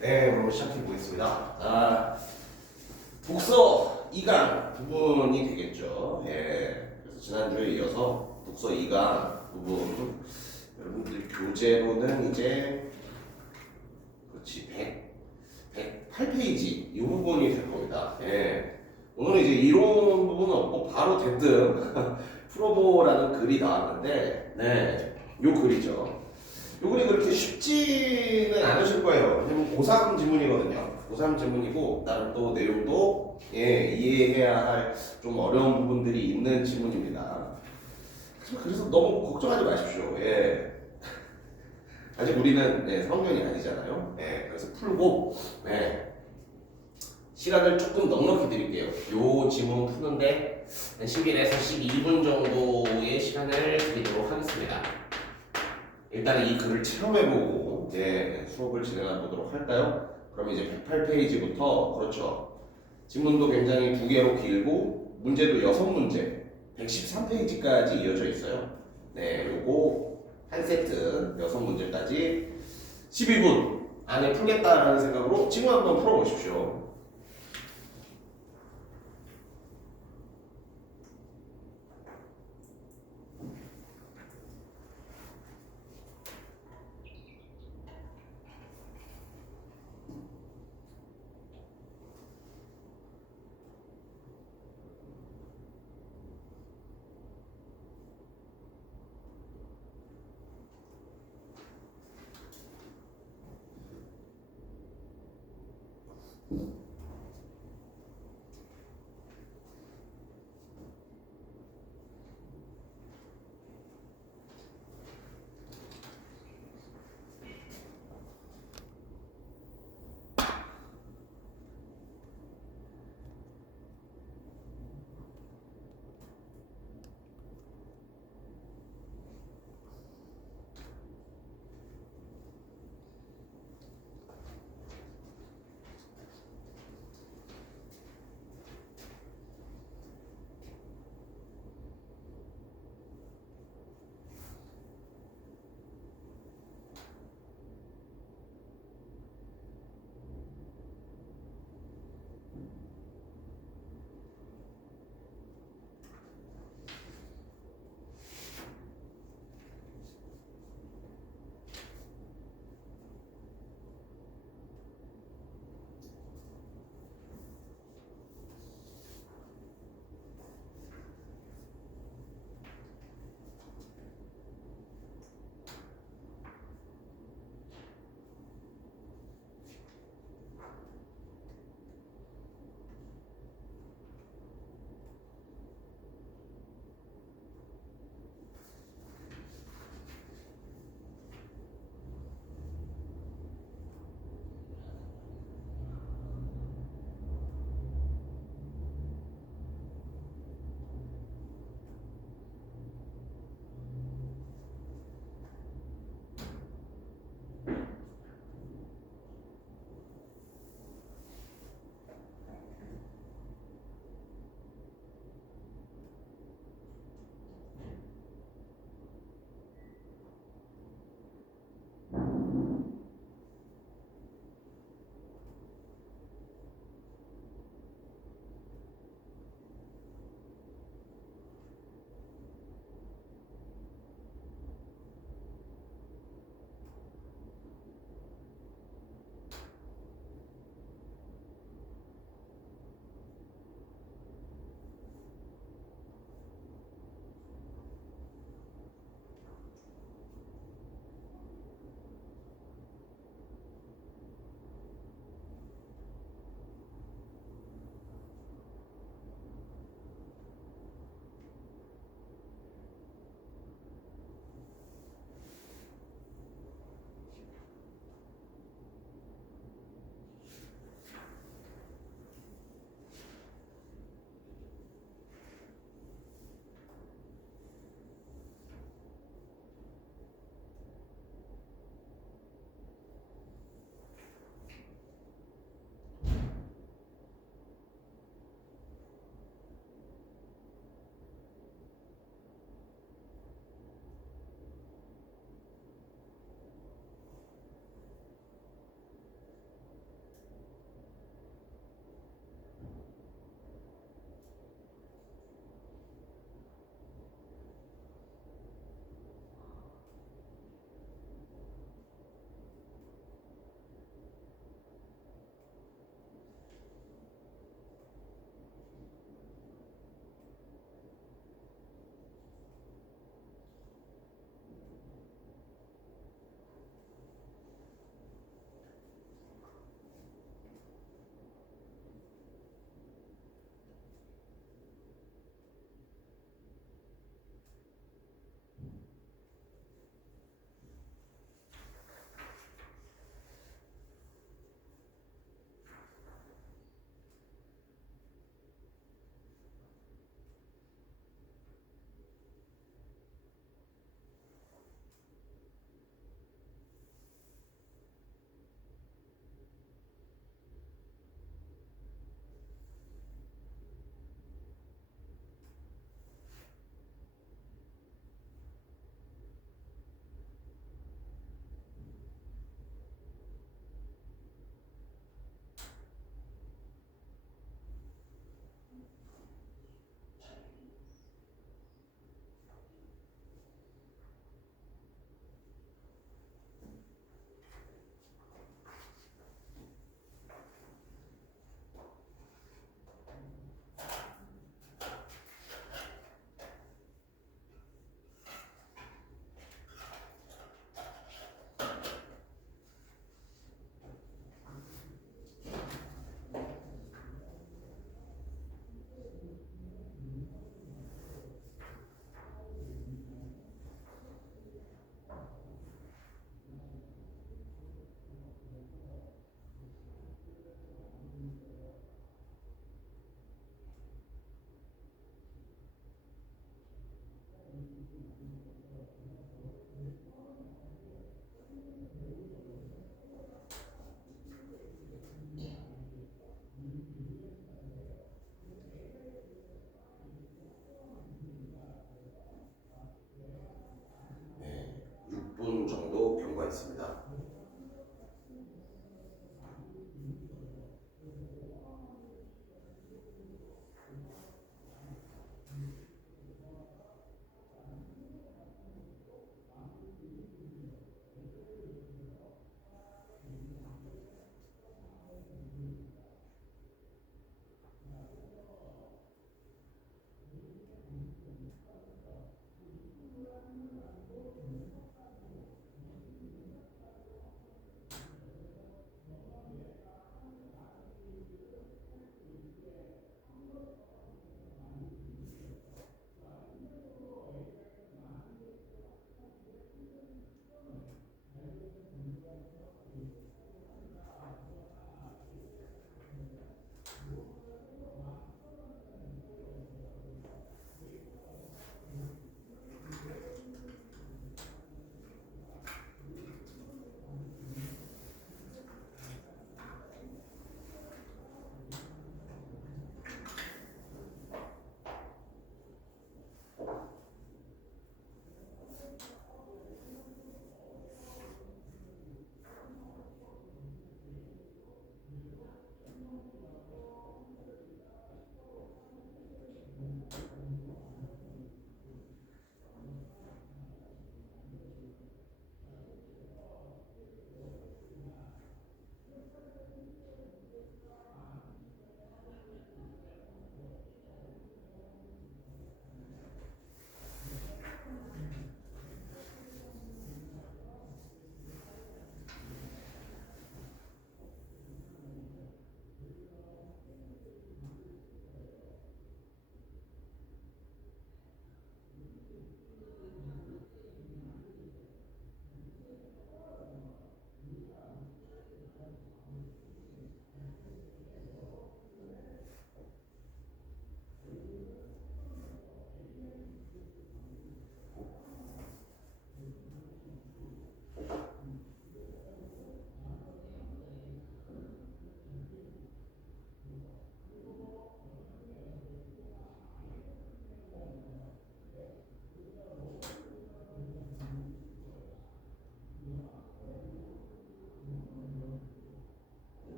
네, 그럼 시작해 보겠습니다. 독서 2강 부분이 되겠죠. 예. 그래서 지난주에 이어서 독서 2강 부분 여러분들 교재로는 이제 그렇지 108페이지 이 부분이 될 겁니다. 예. 오늘은 이제 이론 부분은 없고 바로 대뜸 풀어보라는 글이 나왔는데, 네, 요 글이죠. 요 글이 그렇게 쉽지는 않으실 거예요. 왜냐면 고3 지문이거든요. 고3 지문이고 나름 또 내용도 이해해야 할 좀 어려운 부분들이 있는 지문입니다. 그래서 너무 걱정하지 마십시오. 예. 아직 우리는 3학년이 아니잖아요. 그래서 풀고 시간을 조금 넉넉히 드릴게요. 요 지문 푸는데 11에서 12분 정도의 시간을 드리도록 하겠습니다. 일단 이 글을 체험해보고 수업을 진행해 보도록 할까요? 그럼 이제 108페이지부터 그렇죠. 지문도 굉장히 두 개로 길고 문제도 6문제 113페이지까지 이어져 있어요. 요거 한 세트 6문제까지 12분 안에 풀겠다라는 생각으로 지금 한번 풀어보십시오.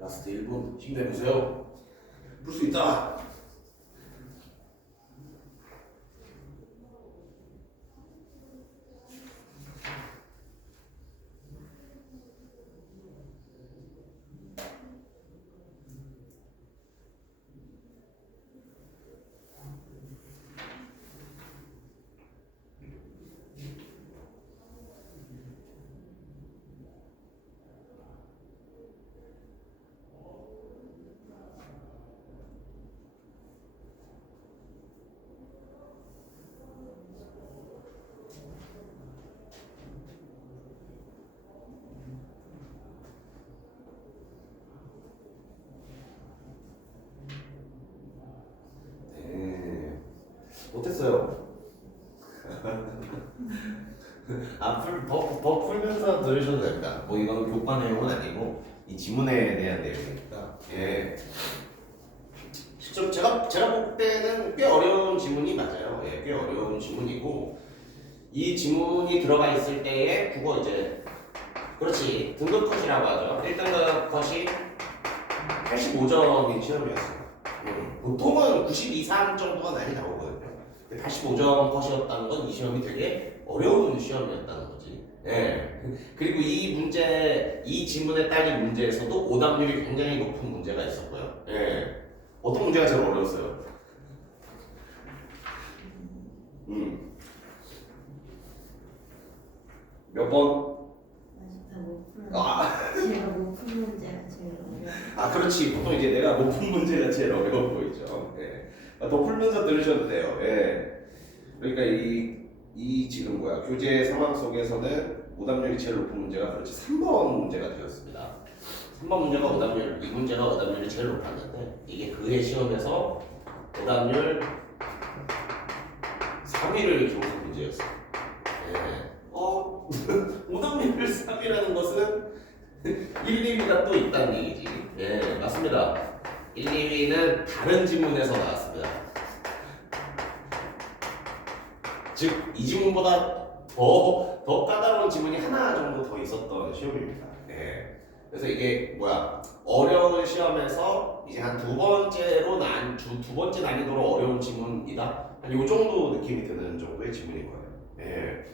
라스트 1분 힘내보세요. 풀 수 있다. 못했어요. 더 풀면서 들으셔도 됩니다. 뭐 이건 교과 내용은 아니고 이 지문에 대한 내용이니까. 예. 실제로 제가 볼 때는 꽤 어려운 지문이 맞아요. 예, 꽤 어려운 지문이고 이 지문이 들어가 있을 때에 국어 이제 그렇지 등급 컷이라고 하죠. 1등급 컷이 85점인 시험이었어요. 보통은 92, 3 정도가 많이 나오거든요. 85점 컷이었다는 건 이 시험이 되게 어려운 시험이었다는 거지. 예. 그리고 이 문제, 이 지문에 딸린 문제에서도 오답률이 굉장히 높은 문제가 있었고요. 예. 어떤 문제가 제일 어려웠어요? 몇 번? 제가 못 푼 문제가 제일 어려워. 아, 그렇지. 보통 이제 내가 못 푼 문제가 제일 어려워 보이죠. 예. 더 풀면서 들으셔도 돼요. 예. 그러니까 이 지금 교재 상황 속에서는 오답률이 제일 높은 문제가 그렇지 3번 문제가 되었습니다. 3번 문제가 오답률, 이 문제가 오답률이 제일 높았는데 이게 그해 시험에서 오답률 3위를 기록한 문제였어요. 예. 오답률 3위라는 것은 1, 2위가 또 있다는 얘기지. 예, 맞습니다. 1, 2위는 다른 지문에서 나왔습니다. 즉, 이 지문보다 더 까다로운 지문이 하나 정도 더 있었던 시험입니다. 예. 그래서 이게 어려운 시험에서 이제 한 두 번째 난이도로 어려운 지문이다. 한 요 정도 느낌이 드는 정도의 지문인 거예요. 예.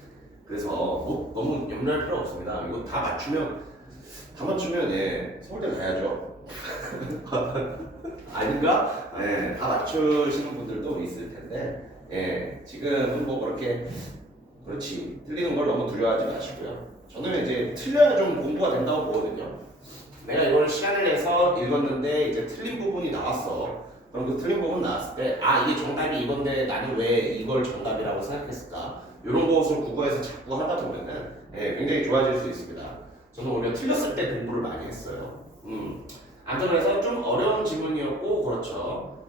그래서 너무 염려할 필요 없습니다. 이거 다 맞추면 예, 서울대 가야죠. 아닌가? 예, 다 맞추시는 분들도 있을 텐데, 예, 지금은 뭐 그렇게 그렇지 틀리는 걸 너무 두려워하지 마시고요. 저는 이제 틀려야 좀 공부가 된다고 보거든요. 내가 이걸 시간을 내서 읽었는데 이제 틀린 부분이 나왔어. 그럼 그 틀린 부분 나왔을 때, 이게 정답이 이건데 나는 왜 이걸 정답이라고 생각했을까? 이런 것을 국어에서 자꾸 하다 보면은 예, 굉장히 좋아질 수 있습니다. 저는 오히려 틀렸을 때 공부를 많이 했어요. 아무튼 그래서 좀 어려운 지문이었고 그렇죠.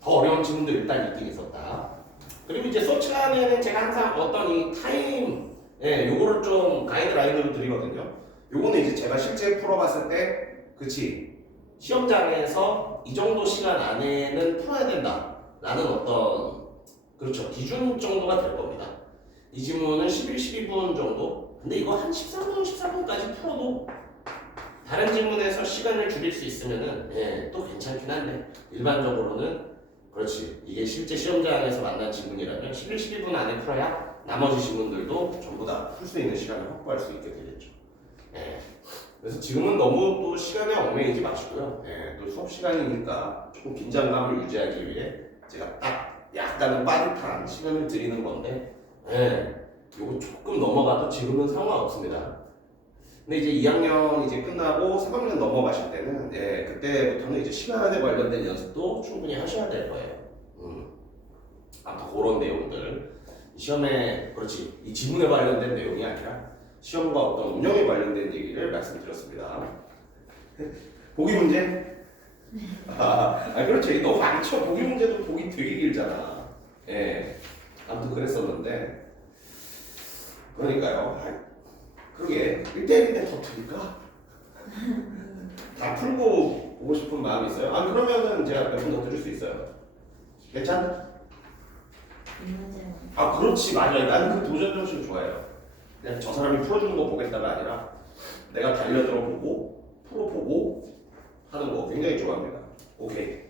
더 어려운 지문도 일단 있긴 있었다. 그리고 이제 수업 시간에는 제가 항상 어떤 이 타임, 요거를 좀 가이드라인으로 드리거든요. 요거는 이제 제가 실제 풀어봤을 때, 그치, 시험장에서 이 정도 시간 안에는 풀어야 된다라는 어떤, 그렇죠, 기준 정도가 될 겁니다. 이 지문은 11, 12분 정도? 근데 이거 한 13분, 14분까지 풀어도 다른 지문에서 시간을 줄일 수 있으면은 또 괜찮긴 한데 일반적으로는 그렇지, 이게 실제 시험장에서 만난 지문이라면 11, 12분 안에 풀어야 나머지 지문들도 전부 다 풀 수 있는 시간을 확보할 수 있게 되겠죠. 그래서 지금은 너무 또 시간에 얽매이지 마시고요. 또 수업 시간이니까 조금 긴장감을 유지하기 위해 제가 딱 약간은 빠듯한 시간을 드리는 건데, 요거 조금 넘어가도 지금은 상관없습니다. 근데 이제 2학년 이제 끝나고 3학년 넘어가실 때는 그때부터는 이제 시간에 관련된 연습도 충분히 하셔야 될 거예요. 아무튼 그런 내용들 시험에 그렇지 이 지문에 관련된 내용이 아니라 시험과 어떤 운영에 관련된 얘기를 말씀드렸습니다. 보기 문제? 그렇죠. 너무 많죠. 보기 문제도 보기 되게 길잖아. 아무튼 그랬었는데 그러니까요. 그러게 1대1인데 더 드릴까? 다 풀고 보고 싶은 마음이 있어요. 그러면은 제가 몇 분 더 드릴 수 있어요. 괜찮아? 그렇지, 맞아요. 나는 그 도전 정신 좋아해요. 그냥 저 사람이 풀어주는 거 보겠다가 아니라 내가 달려들어 보고 굉장히 좋아합니다. 오케이.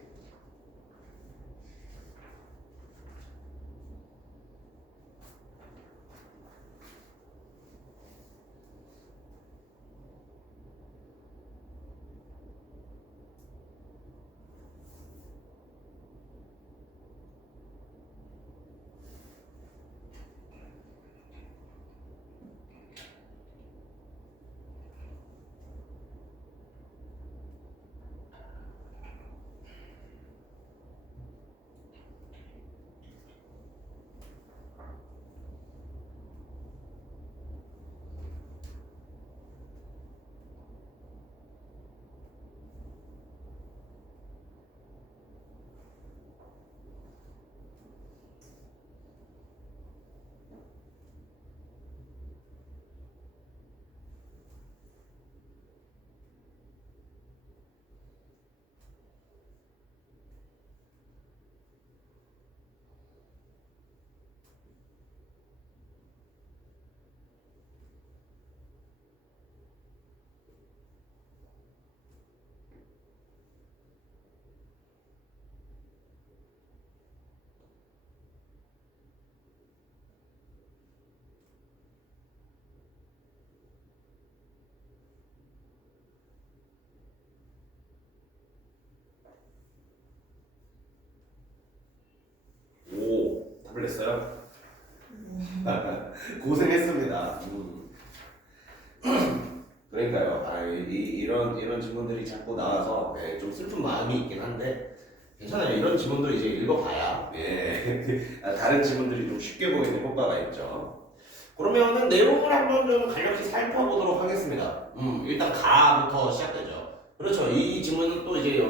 오, 답을 냈어요? 고생했습니다. 그러니까요. 이런 질문들이 자꾸 나와서 네, 좀 슬픈 마음이 있긴 한데 괜찮아요. 이런 질문도 이제 읽어봐야 네, 다른 질문들이 좀 쉽게 보이는 효과가 있죠. 그러면은 내용을 한번 좀 간략히 살펴보도록 하겠습니다. 일단 가부터 시작되죠. 그렇죠. 이 질문은 또 이제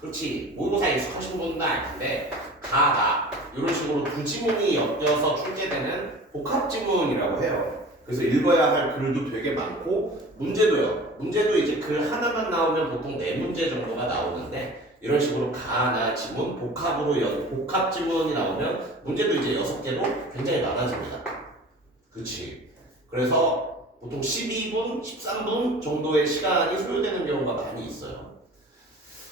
그렇지 모의고사 익숙하신 분은 알 텐데 가다 이런 식으로 두 지문이 엮여서 출제되는 복합 지문이라고 해요. 그래서 읽어야 할 글도 되게 많고 문제도요. 문제도 이제 글 하나만 나오면 보통 4문제 정도가 나오는데 이런 식으로 가나 지문 복합으로 복합 지문이 나오면 문제도 이제 6개로 굉장히 많아집니다. 그렇지. 그래서 보통 12분, 13분 정도의 시간이 소요되는 경우가 많이 있어요.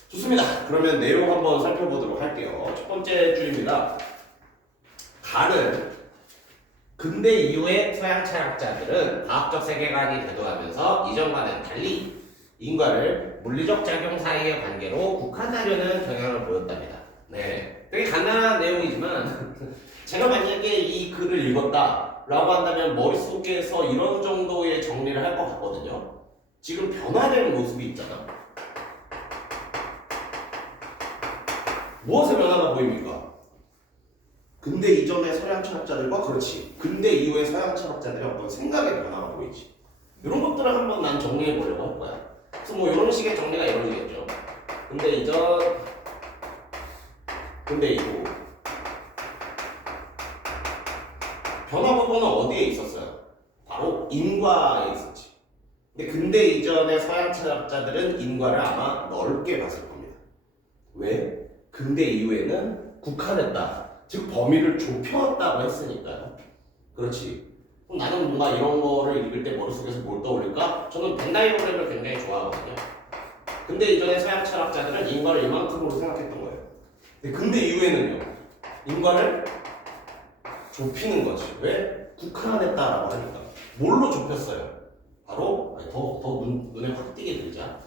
좋습니다. 그러면 내용 한번 살펴보도록 할게요. 첫 번째 줄입니다. 가는 근대 이후의 서양 철학자들은 과학적 세계관이 대두하면서 이전과는 달리 인과를 물리적 작용 사이의 관계로 국한하려는 경향을 보였답니다. 네, 되게 간단한 내용이지만 제가 만약에 이 글을 읽었다라고 한다면 머릿속에서 이런 정도의 정리를 할 것 같거든요. 지금 변화되는 모습이 있잖아. 무엇의 변화가 보입니까? 근대 이전의 서양 철학자들과 그렇지 근대 이후의 서양 철학자들의 어떤 생각의 변화가 보이지. 이런 것들을 한번 난 정리해 보려고 할 거야. 그래서 뭐 이런 식의 정리가 이루어지겠죠. 근대 이전, 근대 이후. 변화 부분은 어디에 있었어요? 바로 인과에 있었지. 근데 근대 이전의 서양 철학자들은 인과를 아마 넓게 봤을 겁니다. 왜? 근대 이후에는 국한했다. 즉 범위를 좁혀왔다고 했으니까요. 그렇지. 그럼 나는 뭔가 이런 거를 읽을 때 머릿속에서 뭘 떠올릴까? 저는 벤다이어그램을 굉장히 좋아하거든요. 근데 이전에 서양 철학자들은 인과를 이만큼으로 생각했던 거예요. 근데 근대 이후에는요. 인과를 좁히는 거지. 왜? 국한했다라고 하니까. 뭘로 좁혔어요? 바로 더 눈에 확 띄게 들자.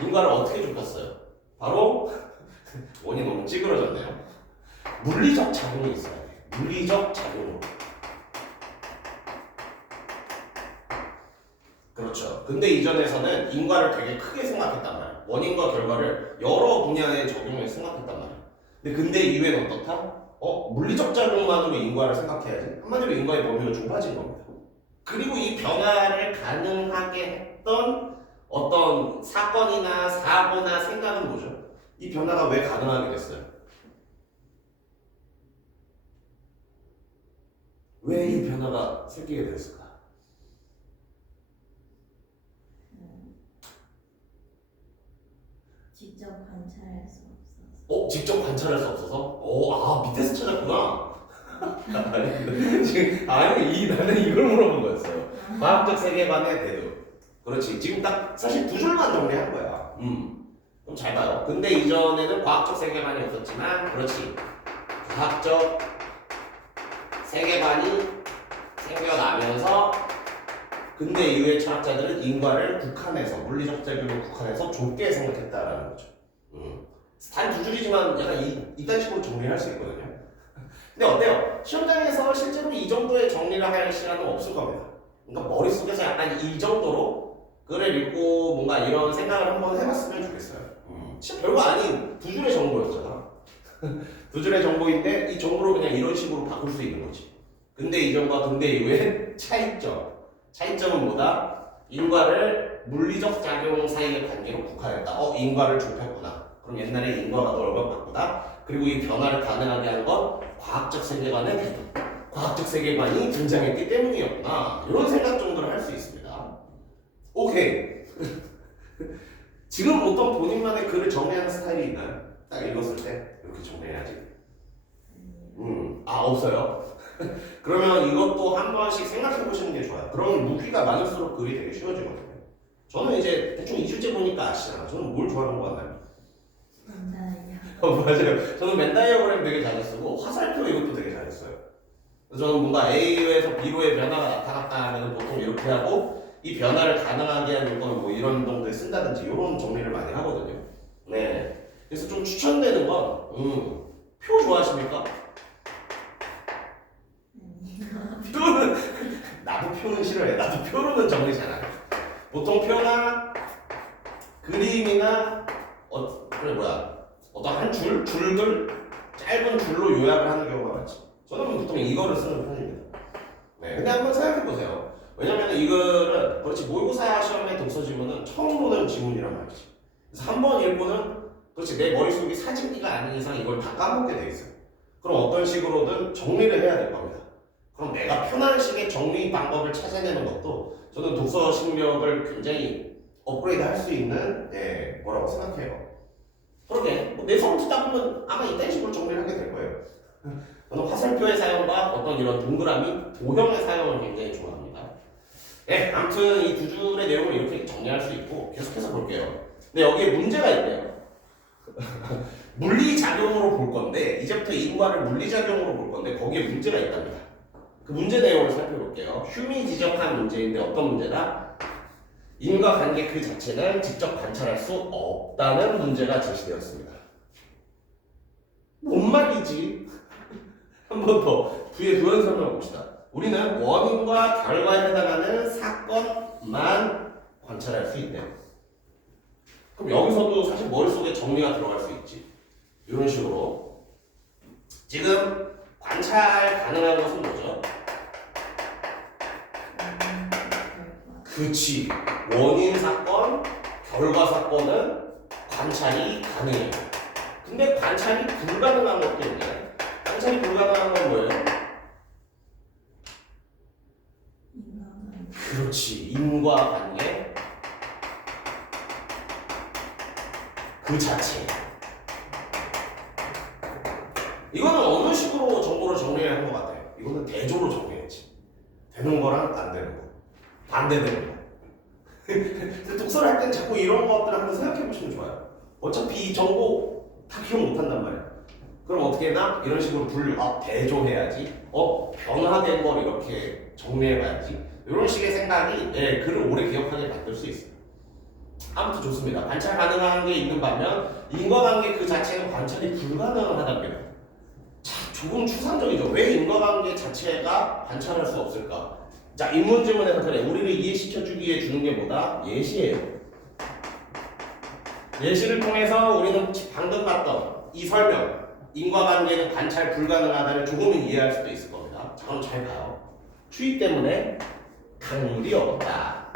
인과를 어떻게 좁혔어요? 바로 원이 너무 찌그러졌네요. 물리적 작용이 있어야 돼. 물리적 작용으로. 그렇죠. 근데 이전에서는 인과를 되게 크게 생각했단 말이야. 원인과 결과를 여러 분야에 적용해 생각했단 말이야. 근데 이후에는 어떻다? 물리적 작용만으로 인과를 생각해야지. 한마디로 인과의 범위가 좁아진 겁니다. 그리고 이 변화를 가능하게 했던 어떤 사건이나 사고나 생각은 뭐죠? 이 변화가 왜 가능하게 됐어요? 왜 이 변화가 생기게 됐을까? 직접 관찰할 수 없어서. 직접 관찰할 수 없어서? 밑에서 찾았구나. 나는 이걸 물어본 거였어요. 과학적 세계관의 대두. 그렇지. 지금 딱 사실 2줄만 정리한 거야. 그럼 잘 봐요. 근대 이전에는 과학적 세계관이 없었지만, 그렇지. 과학적 세계관이 생겨나면서 근대 이후의 철학자들은 인과를 국한해서, 물리적 세계를 국한해서 좁게 생각했다라는 거죠. 단 두 줄이지만 약간 이딴 식으로 정리를 할 수 있거든요. 근데 어때요? 시험장에서 실제로 이 정도의 정리를 할 시간은 없을 겁니다. 그러니까 머릿속에서 약간 이 정도로 글을 읽고 뭔가 이런 생각을 한번 해봤으면 좋겠어요. 진짜 별거 아닌 두 줄의 정보였잖아. 두 줄의 정보인데 이 정보를 그냥 이런 식으로 바꿀 수 있는 거지. 근대 이전과 근대 이후의 차이점. 차이점은 뭐다? 인과를 물리적 작용 사이의 관계로 국한했다. 인과를 좁혔구나. 그럼 옛날에 인과가 넓어봤구나. 그리고 이 변화를 가능하게 한 건 과학적 세계관의 개선. 과학적 세계관이 등장했기 때문이었구나. 이런 생각 정도를 할 수 있습니다. 오케이. 지금 어떤 본인만의 글을 정리하는 스타일이 있나요? 딱 읽었을 때 이렇게 정리해야지. 없어요. 그러면 이것도 한 번씩 생각해 보시는 게 좋아요. 그러면 무기가 많을수록 글이 되게 쉬워지거든요. 저는 이제 대충 2주째 보니까 아시잖아. 저는 뭘 좋아하는 거 같나요? 맞아요. 저는 벤 다이어그램 되게 잘 쓰고 화살표 이것도 되게 잘 써요. 저는 뭔가 A에서 B로의 변화가 나타났다 하면 보통 이렇게 하고 이 변화를 가능하게 하는 건 뭐 이런 정도에 쓴다든지 이런 정리를 많이 하거든요. 네. 그래서 좀 추천되는 건 표 좋아하십니까? 표는 나도 표는 싫어해. 나도 표로는 정리 잘 안 해. 보통 표나 그림이나 어떤 한 줄들 짧은 줄로 요약을 하는 경우가 많지. 저는 보통 이거를 쓰는 편입니다. 네, 근데 한번 생각해 보세요. 왜냐면 이거는 그렇지 모의고사 시험에 독서 지문은 처음 보는 지문이란 말이지. 그래서 한 번 읽고는 그렇지 내 머릿속에 사진기가 아닌 이상 이걸 다 까먹게 돼 있어요. 그럼 어떤 식으로든 정리를 해야 될 겁니다. 그럼 내가 편한 식의 정리 방법을 찾아내는 것도 저는 독서 실력을 굉장히 업그레이드 할 수 있는 뭐라고 생각해요. 그러게 내 성질 닦으면 아마 이딴 식으로 정리를 하게 될 거예요. 저는 화살표의 사용과 어떤 이런 동그라미, 도형의 사용을 굉장히 좋아합니다. 네, 아무튼 이 두 줄의 내용을 이렇게 정리할 수 있고 계속해서 볼게요. 근데 여기에 문제가 있네요. 물리작용으로 볼 건데 이제부터 인과를 물리작용으로 볼 건데 거기에 문제가 있답니다. 그 문제 내용을 살펴볼게요. 휴미 지적한 문제인데 어떤 문제다? 인과관계 그 자체는 직접 관찰할 수 없다는 문제가 제시되었습니다. 뭔 말이지? 한 번 더 뒤에 도형 설명을 봅시다. 우리는 원인과 결과에 해당하는 사건만 관찰할 수 있대요. 그럼 여기서도 사실 머릿속에 정리가 들어갈 수 있지. 이런 식으로 지금 관찰 가능한 것은 뭐죠? 그치. 원인 사건, 결과 사건은 관찰이 가능해요. 근데 관찰이 불가능한 것 때문에 관찰이 불가능한 건 뭐예요? 그렇지. 인과관계 그 자체. 이거는 어느 식으로 정보를 정리한 것 같아요? 이거는 대조로 정리했지. 되는 거랑 안 되는 거. 반대되는 거. 독서를 할 땐 자꾸 이런 것들을 한번 생각해 보시면 좋아요. 어차피 이 정보 다 기억 못 한단 말이야. 그럼 어떻게 해나? 이런 식으로 대조해야지. 변화된 걸 이렇게 정리해봐야지. 이런 식의 생각이 글을 오래 기억하게 만들 수 있어요. 아무튼 좋습니다. 관찰 가능한 게 있는 반면 인과관계 그 자체는 관찰이 불가능하답니다. 조금 추상적이죠. 왜 인과관계 자체가 관찰할 수 없을까? 자, 인문지문에서 그래. 우리를 이해시켜주기 위해 주는 게 뭐다? 예시예요. 예시를 통해서 우리는 방금 봤던 이 설명, 인과관계는 관찰 불가능하다를 조금은 이해할 수도 있을 겁니다. 자, 그럼 잘 봐요. 추위 때문에 강물이 얼었다.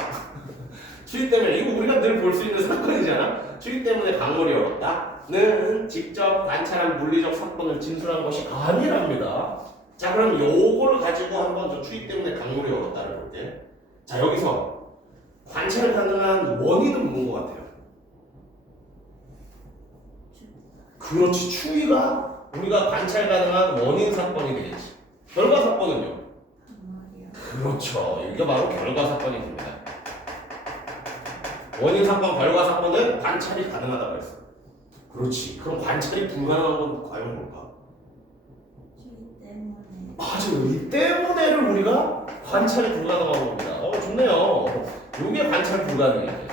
추위 때문에, 이거 우리가 늘 볼 수 있는 사건이잖아. 추위 때문에 강물이 얼었다는 직접 관찰한 물리적 사건을 진술한 것이 아니랍니다. 자, 그럼 요걸 가지고 한번 저 추위 때문에 강물이 얼었다를 볼게. 자, 여기서 관찰 가능한 원인은 뭔 것 같아요? 그렇지. 추위가 우리가 관찰 가능한 원인 사건이 되겠지. 결과 사건은요? 그렇죠. 이게 바로 결과 사건이 됩니다. 원인 사건, 결과 사건은 관찰이 가능하다고 했어. 그렇지. 그럼 관찰이 불가능한 건 과연 뭘까? 추위 때문에. 맞아. 이 때문에를 우리가 관찰이 불가능한 겁니다. 좋네요. 이게 관찰 불가능이에요.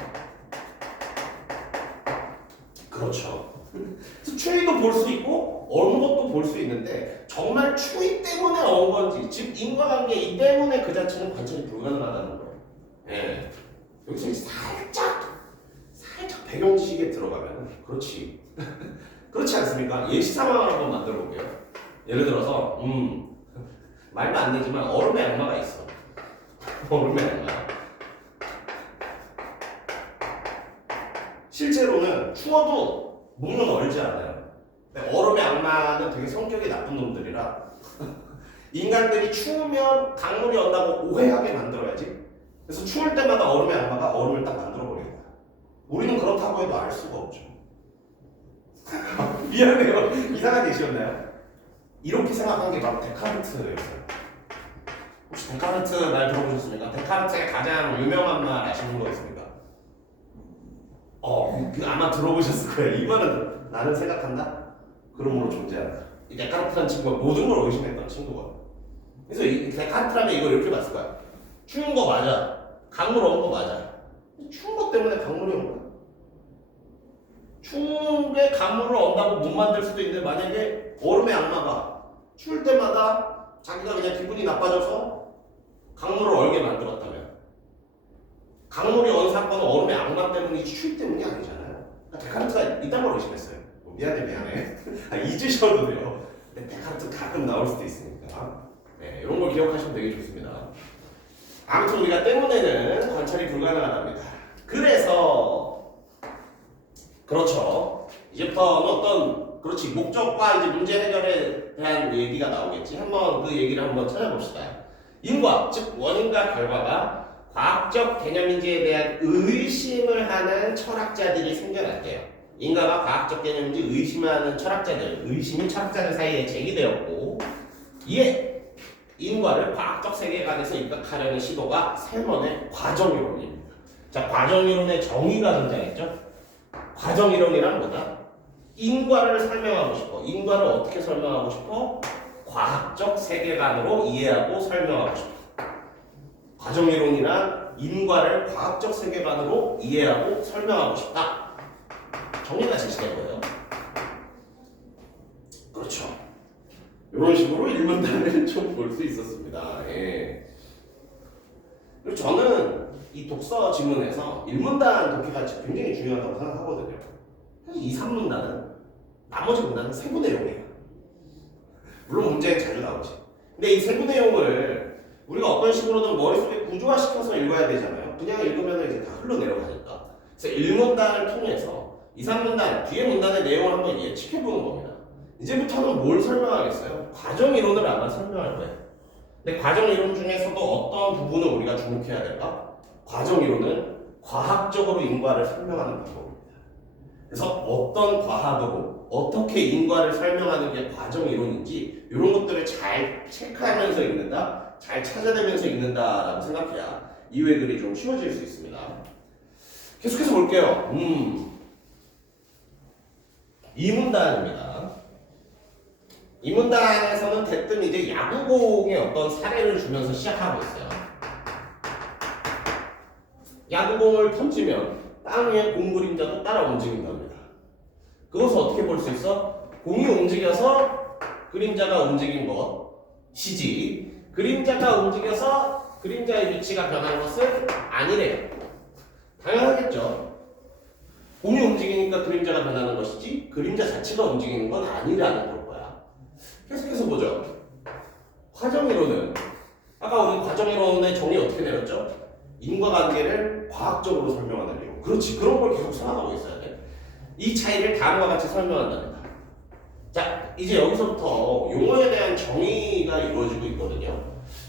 그렇죠. 그래서 추위도 볼 수 있고 어느 것도 볼 수 있는데 정말 추위 때문에 어은 건지 즉 인과관계 이 때문에 그 자체는 관찰이 불가능하다는 거예요. 예. 여기서 살짝 배경지식에 들어가면 그렇지. 그렇지 않습니까? 예시 상황을 한번 만들어 볼게요. 예를 들어서 말도 안 되지만 얼음의 악마가 있어. 얼음의 악마. 실제로는 추워도 문은 얼지 않아요. 근데 얼음의 악마는 되게 성격이 나쁜 놈들이라 인간들이 추우면 강물이 온다고 오해하게 만들어야지. 그래서 추울 때마다 얼음의 악마가 얼음을 딱 만들어버리는 거야. 우리는 그렇다고 해도 알 수가 없죠. 미안해요. 이상한 예시였나요? 이렇게 생각한 게 바로 데카르트였어요. 혹시 데카르트 말 들어보셨습니까? 데카르트의 가장 유명한 말 아시는 거 있습니까? 아마 들어보셨을 거예요. 이 말은 나는 생각한다. 그러므로 존재한다. 이 데카르트라는 친구가 모든 걸 의심했던 친구거든요. 그래서 이 데카르트라면 이걸 이렇게 봤을 거야. 추운 거 맞아. 강물 온 거 맞아. 추운 거 때문에 강물이 온 거야. 추운데 강물을 온다고 못 만들 수도 있는데 만약에 얼음의 악마가 추울 때마다 자기가 그냥 기분이 나빠져서 강물을 얼게 만들었다면 강물이 온 사건은 얼음의 악마 때문이지 추위 때문이 아니잖아요. 그러니까 데카르트가 이딴 걸 의심했어요. 미안해. 잊으셔도 돼요. 근데 데카르트 가끔 나올 수도 있으니까 네, 이런 걸 기억하시면 되게 좋습니다. 아무튼 우리가 때문에는 관찰이 불가능하답니다. 그래서 그렇죠. 이제부터는 어떤 그렇지 목적과 이제 문제 해결에 대한 얘기가 나오겠지. 한번 그 얘기를 한번 찾아봅시다. 인과 즉 원인과 결과가 과학적 개념인지에 대한 의심을 하는 철학자들이 생겨났대요. 인과가 과학적 개념인지 의심하는 철학자들, 의심이 철학자들 사이에 제기되었고 이에 인과를 과학적 세계관에서 입각하려는 시도가 세먼의 과정이론입니다. 자, 과정이론의 정의가 등장했죠. 과정이론이란 뭐다? 인과를 설명하고 싶어. 인과를 어떻게 설명하고 싶어? 과학적 세계관으로 이해하고 설명하고 싶어. 과정이론이란 인과를 과학적 세계관으로 이해하고 설명하고 싶다. 정의가 제시된 거예요. 그렇죠. 이런 식으로 일문단을 좀 볼 수 있었습니다. 예. 그리고 저는 이 독서 지문에서 일문단 독해가 굉장히 중요하다고 생각하거든요. 사실 2, 3문단은 나머지 문단은 세부 내용이에요. 물론 문제에 자주 나오지. 근데 이 세부 내용을 우리가 어떤 식으로든 머릿속에 구조화시켜서 읽어야 되잖아요. 그냥 읽으면 이제 다 흘러내려가니까. 그래서 1문단을 통해서 2, 3문단, 뒤에 문단의 내용을 한번 예측해보는 겁니다. 이제부터는 뭘 설명하겠어요? 과정이론을 아마 설명할 거예요. 근데 과정이론 중에서도 어떤 부분을 우리가 주목해야 될까? 과정이론은 과학적으로 인과를 설명하는 방법입니다. 그래서 어떤 과학으로 어떻게 인과를 설명하는 게 과정이론인지 이런 것들을 잘 체크하면서 읽는다, 잘 찾아내면서 읽는다라고 생각해야 이후의 글이 좀 쉬워질 수 있습니다. 계속해서 볼게요. 이 문단입니다. 이 문단에서는 대뜸 이제 야구공의 어떤 사례를 주면서 시작하고 있어요. 야구공을 던지면 땅 위에 공 그림자도 따라 움직인답니다. 그것을 어떻게 볼 수 있어? 공이 움직여서 그림자가 움직인 것이지 그림자가 움직여서 그림자의 위치가 변한 것은 아니래요. 당연하겠죠. 공이 움직이니까 그림자가 변하는 것이지 그림자 자체가 움직이는 건 아니라는 걸 거야. 계속해서 보죠. 과정이론은 아까 우리 과정이론의 정의 어떻게 내렸죠? 인과관계를 과학적으로 설명하는 이론. 그렇지. 그런 걸 계속 생각하고 있어야 돼. 이 차이를 다음과 같이 설명한답니다. 자, 이제 여기서부터 용어에 대한 정의가 이루어지고 있거든요.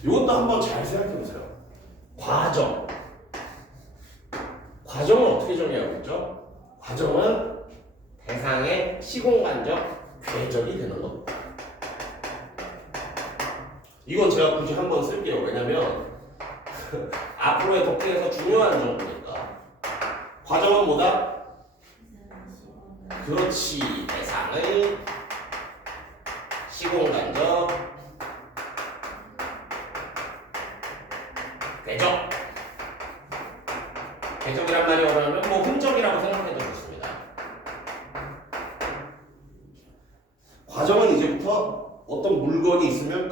이것도 한번 잘 생각해보세요. 과정. 과정을 어떻게 정의하고 있죠? 과정은 대상의 시공간적 궤적이 되는 겁니다. 이건 제가 굳이 한번 쓸게요. 왜냐면 앞으로의 독해에서 중요한 정보니까. 과정은 뭐다? 그렇지. 대상의 시공간적 궤적. 궤적이란 말이 어려우면 뭐 흔적이라고 생각해도 좋습니다. 과정은 이제부터 어떤 물건이 있으면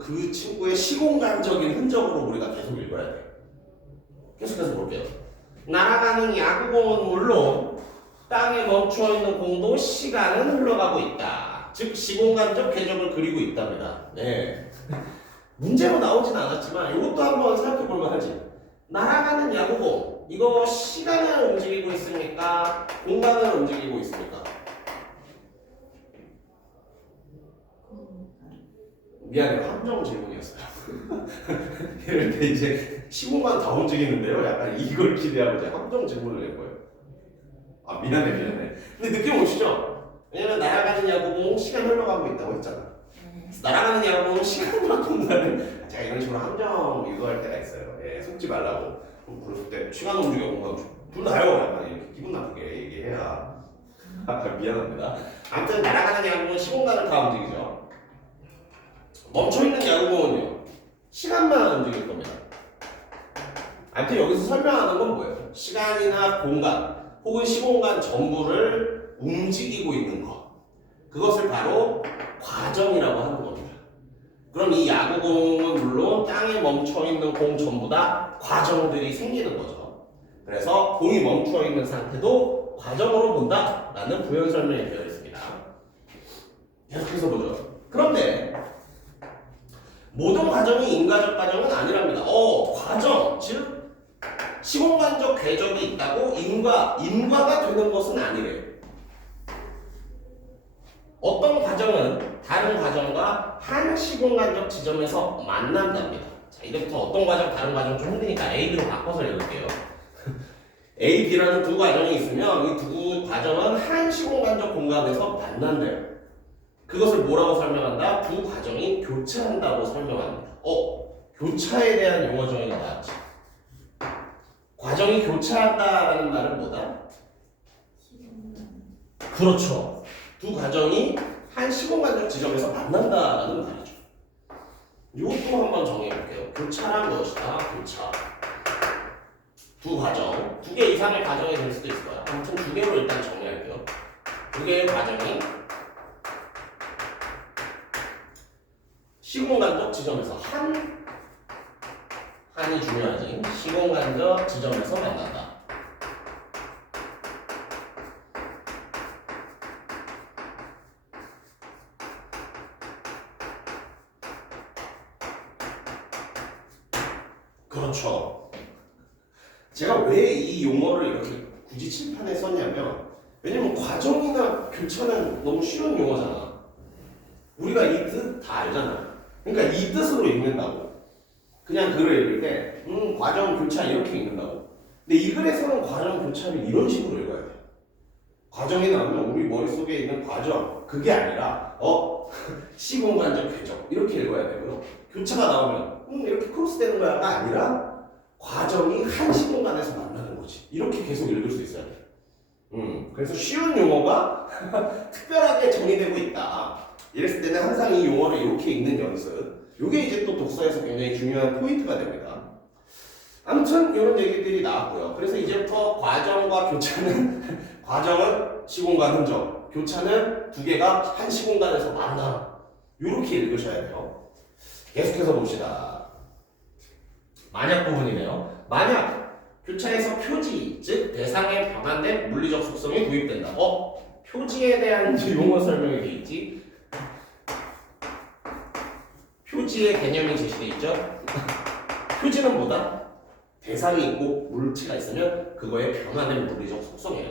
그 친구의 시공간적인 흔적으로 우리가 계속 읽어야 돼. 계속해서 볼게요. 날아가는 야구공은 물론 땅에 멈춰있는 공도 시간은 흘러가고 있다. 즉 시공간적 궤적을 그리고 있답니다. 네. 문제로 나오진 않았지만 이것도 한번 생각해 볼 만하지. 날아가는 야구공 이거 시간을 움직이고 있습니까? 공간을 움직이고 있습니까? 미안해요. 함정 질문이었어요. 이럴 때 이제 시공간 다 움직이는데요. 약간 이걸 기대하고 이제 함정 질문을 낸 거예요. 아 미안해. 근데 느낌 오시죠? 왜냐면 날아가는 야구공 시간 흘러가고 있다고 했잖아. 날아가는 야구공 시간과 공간을 제가 이런 식으로 함정 유도할 때가 있어요. 예, 속지 말라고. 그랬을 때 시간 움직여 공간 불나요. 약간 이렇게 기분 나쁘게 얘기해야. 미안합니다. 아무튼 날아가는 야구공은 시공간을 다 움직이죠. 멈춰있는 야구공은요 시간만 움직일 겁니다. 아무튼 여기서 설명하는 건 뭐예요? 시간이나 공간 혹은 시공간 전부를 움직이고 있는 것, 그것을 바로 과정이라고 하는 겁니다. 그럼 이 야구공은 물론 땅에 멈춰있는 공 전부 다 과정들이 생기는 거죠. 그래서 공이 멈춰있는 상태도 과정으로 본다 라는 부연 설명이 되어 있습니다. 계속해서 보죠. 그런데 모든 과정이 인과적 과정은 아니랍니다. 과정, 즉 시공간적 궤적이 있다고 인과가 되는 것은 아니래요. 어떤 과정은 다른 과정과 한 시공간적 지점에서 만난답니다. 자, 이제부터 어떤 과정, 다른 과정 좀 힘드니까 A, B로 바꿔서 읽을게요. A, B라는 두 과정이 있으면 이 두 과정은 한 시공간적 공간에서 만난대요. 그것을 뭐라고 설명한다? 두 과정이 교차한다고 설명합니다. 교차에 대한 용어 정의가 나왔지. 과정이 교차한다라는 말은 뭐다? 그렇죠. 두 과정이 한 시공간적 지점에서 만난다라는 말이죠. 이것도 한번 정해볼게요. 교차란 무엇이다? 교차. 두 과정, 두 개 이상의 과정이 될 수도 있을 거야. 아무튼 두 개로 일단 정리할게요. 두 개의 과정이 시공간적 지점에서 한이 중요하지. 시공간적 지점에서 만난다. 그렇죠. 제가 왜 이 용어를 이렇게 굳이 칠판에 썼냐면, 왜냐면 과정이나 교차는 너무 쉬운 용어잖아. 우리가 이 뜻 다 알잖아. 그러니까 이 뜻으로 읽는다고. 그냥 글을 읽을 때 과정, 교차 이렇게 읽는다고. 근데 이 글에서는 과정, 교차를 이런 식으로 읽어야 돼. 과정이 나오면 우리 머릿속에 있는 과정, 그게 아니라 시공간적 궤적 이렇게 읽어야 되고요. 교차가 나오면 이렇게 크로스되는 거야가 아니라 과정이 한 시공간에서 만나는 거지. 이렇게 계속 읽을 수 있어야 돼. 그래서 쉬운 용어가 특별하게 정의되고 있다. 이랬을 때는 항상 이 용어를 이렇게 읽는 연습. 이게 이제 또 독서에서 굉장히 중요한 포인트가 됩니다. 아무튼 이런 얘기들이 나왔고요. 그래서 이제부터 과정과 교차는 과정은 시공간 흔적, 교차는 두 개가 한 시공간에서 만나. 이렇게 읽으셔야 돼요. 계속해서 봅시다. 만약 부분이네요. 만약 교차에서 표지, 즉 대상에 변환된 물리적 속성이 도입된다. 표지에 대한 용어 설명이 돼 있지. 표지의 개념이 제시돼 있죠. 표지는 뭐다? 대상이 있고 물체가 있으면 그거에 변화된 물리적 속성이에요.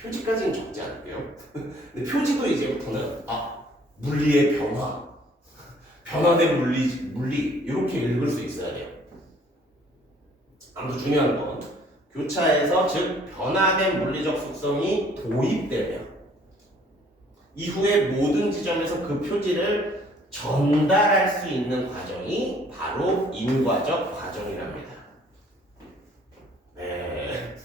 표지까지는 적지 않을게요. 근데 표지도 이제부터는 물리의 변화된 물리 이렇게 읽을 수 있어야 돼요. 아무튼 중요한 건 교차에서 즉 변화된 물리적 속성이 도입되면 이후에 모든 지점에서 그 표지를 전달할 수 있는 과정이 바로 인과적 과정이랍니다. 네.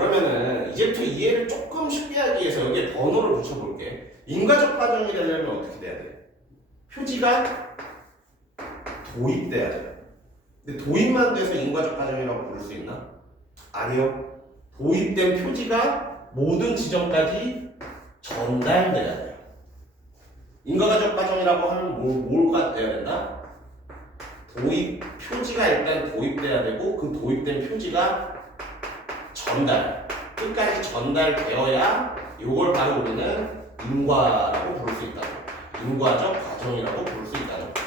그러면은 이제부터 이해를 조금 쉽게 하기 위해서 여기에 번호를 붙여볼게. 인과적 과정이 되려면 어떻게 돼야 돼? 표지가 도입돼야 돼. 근데 도입만 돼서 인과적 과정이라고 부를 수 있나? 아니요. 도입된 표지가 모든 지점까지 전달돼야 돼요. 인과적 과정이라고 하면 뭐가 돼야 된다? 도입 표지가 일단 도입돼야 되고 그 도입된 표지가 끝까지 전달되어야 이걸 바로 우리는 인과라고 부를 수 있다. 인과적 과정이라고 부를 수 있다는 거.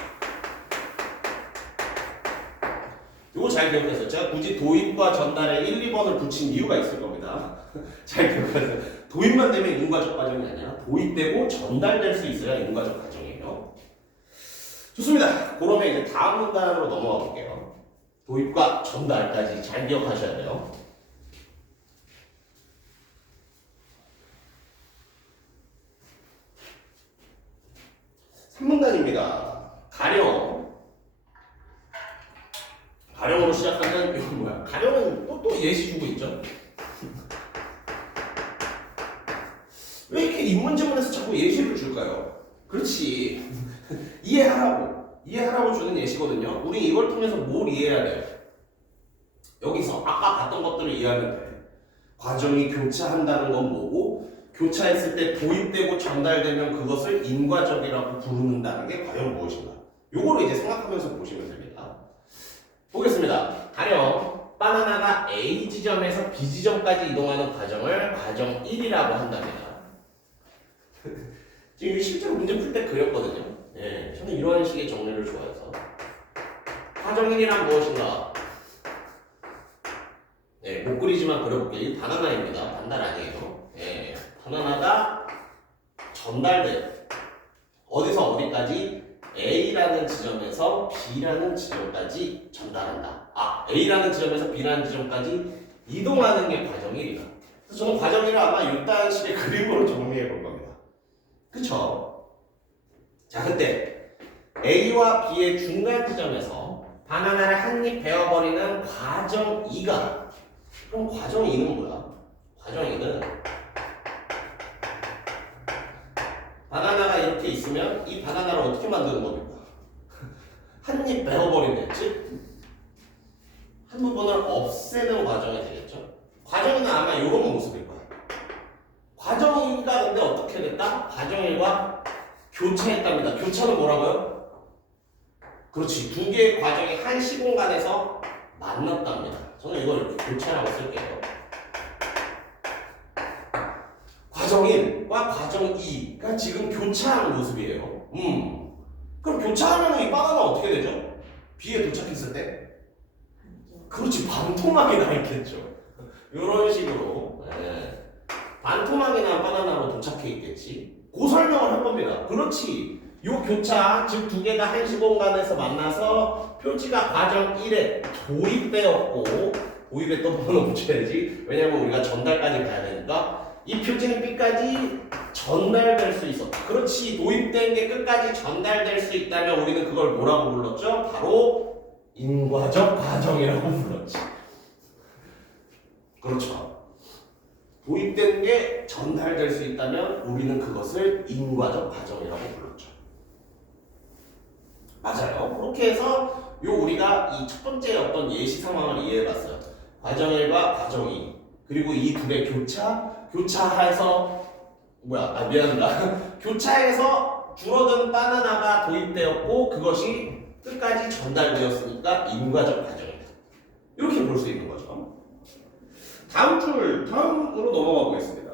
이거 잘 기억하세요. 제가 굳이 도입과 전달에 1, 2번을 붙인 이유가 있을 겁니다. 잘 기억하세요. 도입만 되면 인과적 과정이 아니라 도입되고 전달될 수 있어야 인과적 과정이에요. 좋습니다. 그러면 이제 다음 문단으로 넘어가 볼게요. 도입과 전달까지 잘 기억하셔야 돼요. 3문단입니다. 가령으로 시작하는 이건 뭐야? 가령은 또 예시 주고 있죠? 왜 이렇게 인문지문에서 자꾸 예시를 줄까요? 그렇지. 이해하라고 주는 예시거든요. 우리 이걸 통해서 뭘 이해해야 돼요? 여기서 아까 봤던 것들을 이해하면 돼. 과정이 교차한다는 건 뭐고, 교차했을 때 도입되고 전달되면 그것을 인과적이라고 부른다는 게 과연 무엇인가? 요거를 이제 생각하면서 보시면 됩니다. 보겠습니다. 가령 바나나가 A 지점에서 B 지점까지 이동하는 과정을 과정 1이라고 한답니다. 지금 실제로 문제 풀 때 그렸거든요. 예, 저는 이런 식의 정리를 좋아해서. 과정 1이란 무엇인가? 네, 못 그리지만 그려볼게요. 이 바나나입니다. 반달 아니에요. 예, 바나나가 전달돼. 어디서 어디까지? A라는 지점에서 B라는 지점까지 전달한다. A라는 지점에서 B라는 지점까지 이동하는 게 과정 1이다. 그래서 저는 과정 1을 아마 이딴 식의 그림으로 정리해 볼 겁니다. 그쵸? 자, 그때 A와 B의 중간 지점에서 바나나를 한 입 베어버리는 과정 2가, 그럼 과정 2는 뭐야? 과정 2는 바나나가 이렇게 있으면 이 바나나를 어떻게 만드는 겁니까? 한 입 베어버리는, 즉 한 부분을 없애는 과정이 되겠죠? 과정은 아마 이런 모습일 거야. 과정 2가 근데 어떻게 됐다? 과정 1과 교차했답니다. 교차는 뭐라고요? 그렇지. 두 개의 과정이 한 시공간에서 만났답니다. 저는 이걸 이렇게 교차라고 쓸게요. 과정 1과 과정 2가 지금 교차한 모습이에요. 그럼 교차하면 이 바나나 어떻게 되죠? B에 도착했을 때? 그렇지. 반토막이 나 있겠죠. 이런 식으로. 네. 반토막이 난 바나나로 도착해 있겠지. 그 설명을 한 겁니다. 그렇지. 요 교차, 즉 두 개가 한 시공간에서 만나서 표지가 과정 1에 도입되었고, 도입에 또 번호 붙여야지. 왜냐면 우리가 전달까지 가야 되니까. 이 표지는 B까지 전달될 수 있었다. 그렇지. 도입된 게 끝까지 전달될 수 있다면 우리는 그걸 뭐라고 불렀죠? 바로 인과적 과정이라고 불렀지. 그렇죠. 도입된 게 전달될 수 있다면 우리는 그것을 인과적 과정이라고 불렀죠. 맞아요. 그렇게 해서 우리가 이 첫 번째 어떤 예시 상황을 이해해봤어요. 과정 1과 과정 2 그리고 이 둘의 교차해서 미안합니다. 교차해서 줄어든 바나나가 도입되었고 그것이 끝까지 전달되었으니까 인과적 과정이다. 이렇게 볼 수 있는 거죠. 다음으로 넘어가 보겠습니다.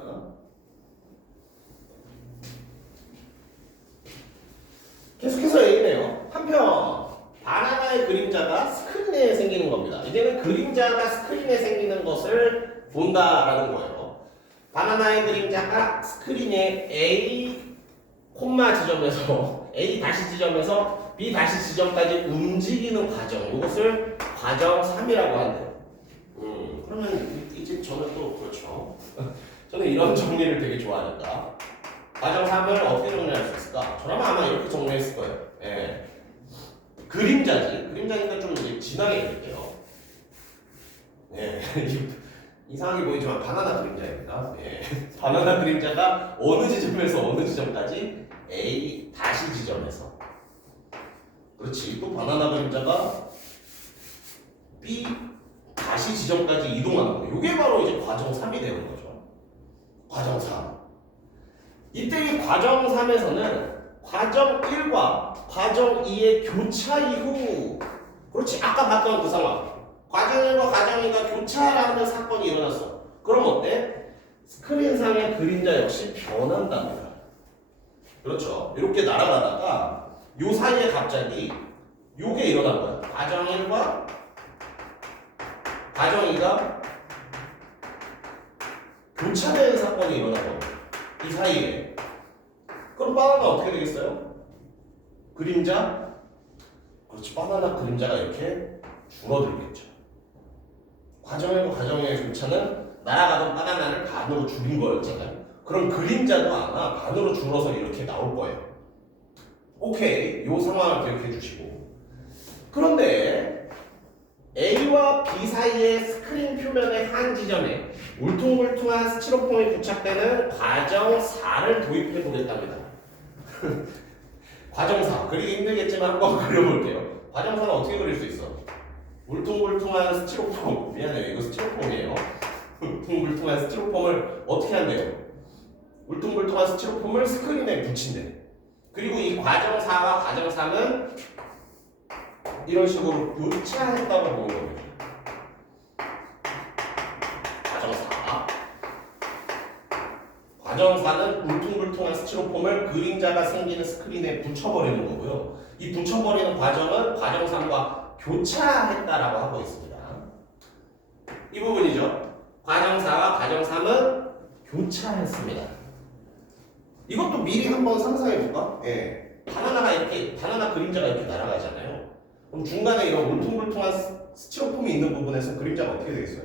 계속해서 A네요. 한편 바나나의 그림자가 스크린에 생기는 겁니다. 이제는 그림자가 스크린에 생기는 것을 본다라는 거예요. 바나나의 그림자가 스크린에 A, 지점에서 A 다시 지점에서 B 다시 지점까지 움직이는 과정, 이것을 과정 3이라고 한대요. 그러면 이제 저는 또 그렇죠. 저는 이런 정리를 되게 좋아하니까 과정 3을 어떻게 정리할 수 있을까? 저라면 아마 이렇게 정리했을 거예요. 예. 그림자니까 좀 이제 진하게 읽을게요. 예. 이상하게 보이지만 바나나 그림자입니다. 예. 바나나 그림자가 어느 지점에서 어느 지점까지 A 다시 지점에서. 그렇지. 또 바나나 그림자가 B 다시 지점까지 이동하는 거. 이게 바로 이제 과정 3이 되는 거죠. 과정 3. 이때 이 과정 3에서는 과정 1과 과정 2의 교차 이후, 그렇지. 아까 봤던 그 상황. 과정 1과 과정 2가 교차라는 사건이 일어났어. 그럼 어때? 스크린상의 그림자 역시 변한답니다. 그렇죠. 이렇게 날아가다가 요 사이에 갑자기 요게 일어난 거야. 과정 1과 과정 2가 교차되는 사건이 일어난 거야. 이 사이에. 그럼 바나나 어떻게 되겠어요? 그림자? 그렇지. 바나나 그림자가 이렇게 줄어들겠죠. 과정 1과 과정 2의 교차는 날아가던 바나나를 반으로 줄인 거였잖아요. 그럼 그림자도 아마 반으로 줄어서 이렇게 나올 거예요. 오케이. 요 상황을 기억해 주시고. 그런데 A와 B 사이의 스크린 표면의 한 지점에 울퉁불퉁한 스티로폼이 부착되는 과정 4를 도입해 보겠답니다. 과정 4. 그리기 힘들겠지만 한번 그려볼게요. 과정 4는 어떻게 그릴 수 있어? 울퉁불퉁한 스티로폼. 미안해요. 이거 스티로폼이에요. 울퉁불퉁한 스티로폼을 어떻게 한대요? 울퉁불퉁한 스티로폼을 스크린에 붙인대. 그리고 이 과정 4와 과정 3은 이런 식으로 교차했다고 보는 겁니다. 과정 4. 과정 4는 울퉁불퉁한 스티로폼을 그림자가 생기는 스크린에 붙여버리는 거고요. 이 붙여버리는 과정은 과정 3과 교차했다라고 하고 있습니다. 이 부분이죠. 과정 4와 과정 3은 교차했습니다. 이것도 미리 한번 상상해볼까? 예. 바나나 그림자가 이렇게 날아가잖아요. 그럼 중간에 이런 울퉁불퉁한 스티로폼이 있는 부분에서 그림자가 어떻게 되겠어요?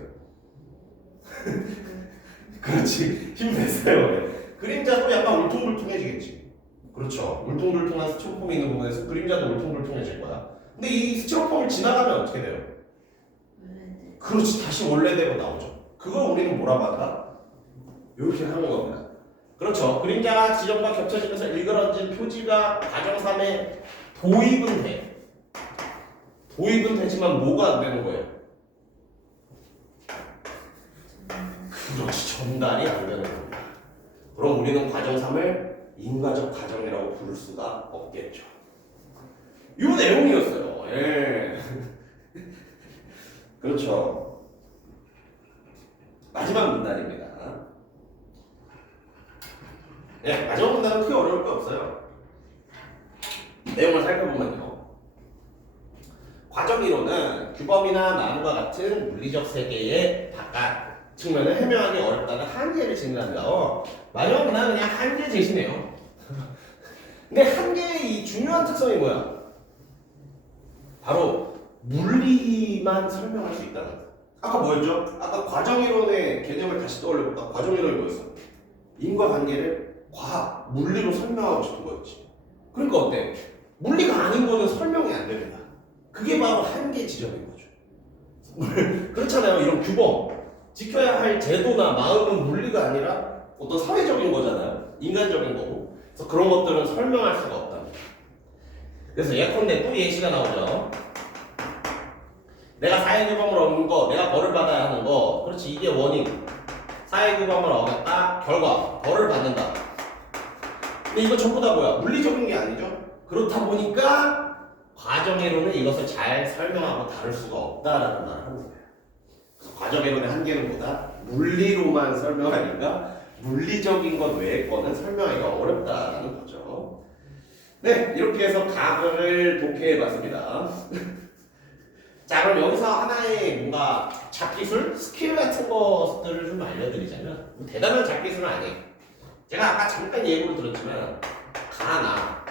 그렇지. 힘냈어요. 네. 그림자도 약간 울퉁불퉁해지겠지. 그렇죠. 울퉁불퉁한 스티로폼이 있는 부분에서 그림자도 울퉁불퉁해질 거야. 근데 이 스티로폼을 지나가면 어떻게 돼요? 원래대로. 그렇지. 다시 원래대로 나오죠. 그걸 우리는 뭐라고 한다? 이렇게 하는 겁니다. 그렇죠. 그림자가 지점과 겹쳐지면서 일그러진 표지가 과정 3에 도입은 돼. 도입은 되지만 뭐가 안 되는 거예요? 그렇지. 전달이 안 되는 겁니다. 그럼 우리는 과정 3을 인과적 과정이라고 부를 수가 없겠죠. 이 내용이었어요. 예. 그렇죠. 마지막 문단입니다. 네, 마지막 문단은 크게 어려울 게 없어요. 내용을 살펴보면요. 과정 이론은 규범이나 나무와 같은 물리적 세계의 바깥 측면을 해명하기 어렵다는 한계를 진단합니다. 마지막 문단은 그냥 한계 제시네요. 근데 한계의 이 중요한 특성이 뭐야? 바로 물리만 설명할 수 있다는 거. 아까 뭐였죠? 아까 과정 이론의 개념을 다시 떠올려볼까? 과정 이론이 뭐였어? 인과관계를 과학, 물리로 설명하고 싶은 거였지. 그러니까 어때? 물리가 아닌 거는 설명이 안 됩니다. 그게 바로 한계 지점인 거죠. 그렇잖아요. 이런 규범, 지켜야 할 제도나 마음은 물리가 아니라 어떤 사회적인 거잖아요. 인간적인 거고. 그래서 그런 것들은 설명할 수가 없답니다. 그래서 예컨대 또 예시가 나오죠. 내가 사회규범을 어긴 거, 내가 벌을 받아야 하는 거, 그렇지. 이게 원인. 사회규범을 어겼다, 결과, 벌을 받는다. 근데 이거 전부 다 뭐야? 물리적인 게 아니죠? 그렇다 보니까 과정이론은 이것을 잘 설명하고 다룰 수가 없다라는 말을 하는 거예요. 그래서 과정이론의 한계는 뭐다? 물리로만 설명하니까 물리적인 것 외의 거는 설명하기가 어렵다라는 거죠. 네, 이렇게 해서 각을 독해해봤습니다. 자, 그럼 여기서 하나의 뭔가 잡기술, 스킬 같은 것들을 좀 알려드리자면 대단한 잡기술은 아니에요. 제가 아까 잠깐 예고를 들었지만 가나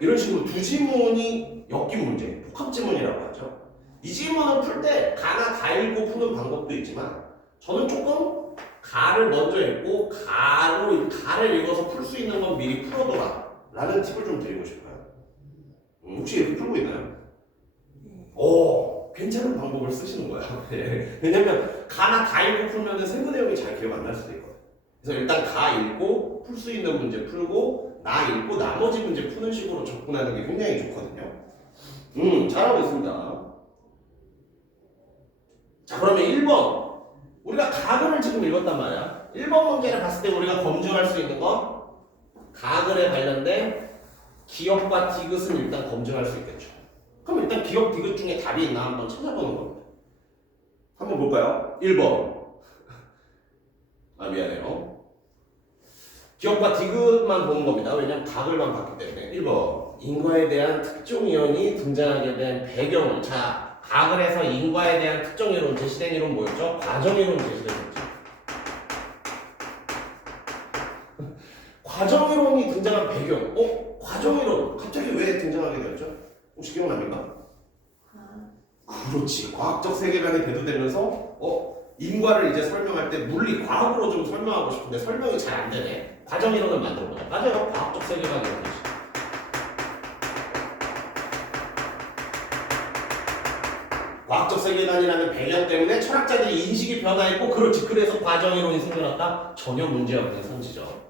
이런 식으로 두 지문이 엮인 문제, 복합 지문이라고 하죠. 이 지문을 풀 때 가나 다 읽고 푸는 방법도 있지만 저는 조금 가를 먼저 읽고 가를 읽어서 풀 수 있는 건 미리 풀어둬라 라는 팁을 좀 드리고 싶어요. 혹시 이렇게 풀고 있나요? 오, 괜찮은 방법. 방법을 쓰시는 거야. 예. 왜냐면 가나 다 읽고 풀면 세부 내용이 잘 기억 안 날 수도 있거든. 그래서 일단 가 읽고 풀 수 있는 문제 풀고 나 읽고 나머지 문제 푸는 식으로 접근하는 게 굉장히 좋거든요. 잘하고 있습니다. 자, 그러면 1번. 우리가 가글을 지금 읽었단 말이야. 1번 문제를 봤을 때 우리가 검증할 수 있는 건 가글에 관련된 기억과 디귿은 일단 검증할 수 있겠죠. 그럼 일단 기억, 디귿 중에 답이 있나 한번 찾아보는 겁니다. 한번 볼까요? 1번. 아, 미안해요. 기억과 디귿만 보는 겁니다. 왜냐면 각을만 봤기 때문에. 1번. 인과에 대한 특종 이론이 등장하게 된 배경을. 자, 각을에서 인과에 대한 특종 이론, 제시된 이론 뭐였죠? 과정 이론 제시됐죠. 과정 이론이 등장한 배경. 과정 이론. 갑자기 왜 등장하게 되었죠? 혹시 기억납니까? 그렇지. 과학적 세계관이 대두되면서 인과를 이제 설명할 때 물리, 과학으로 좀 설명하고 싶은데 설명이 잘 안 되네. 과정 이론을 만들어보자. 맞아요. 과학적 세계관이라는 것이. 과학적 세계관이라는 배경 때문에 철학자들이 인식이 변화했고, 그렇지. 그래서 과정 이론이 생겨났다. 전혀 문제 없는 선지죠.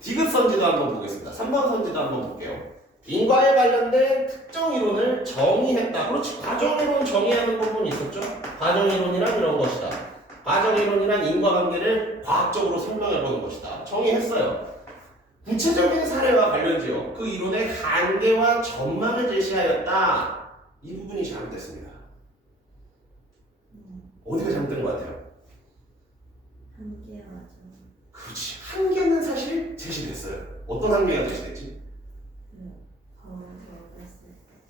디귿 선지도 한번 보겠습니다. 3번 선지도 한번 볼게요. 인과에 관련된 특정 이론을 정의했다. 그렇지. 과정 이론 정의하는 부분이 있었죠. 과정 이론이란 이런 것이다. 과정 이론이란 인과관계를 과학적으로 설명해보는 것이다. 정의했어요. 구체적인 사례와 관련지어 그 이론의 한계와 전망을 제시하였다. 이 부분이 잘못됐습니다. 어디가 잘못된 것 같아요? 한계와 점. 그렇지. 한계는 사실 제시됐어요. 어떤 한계가 제시됐지?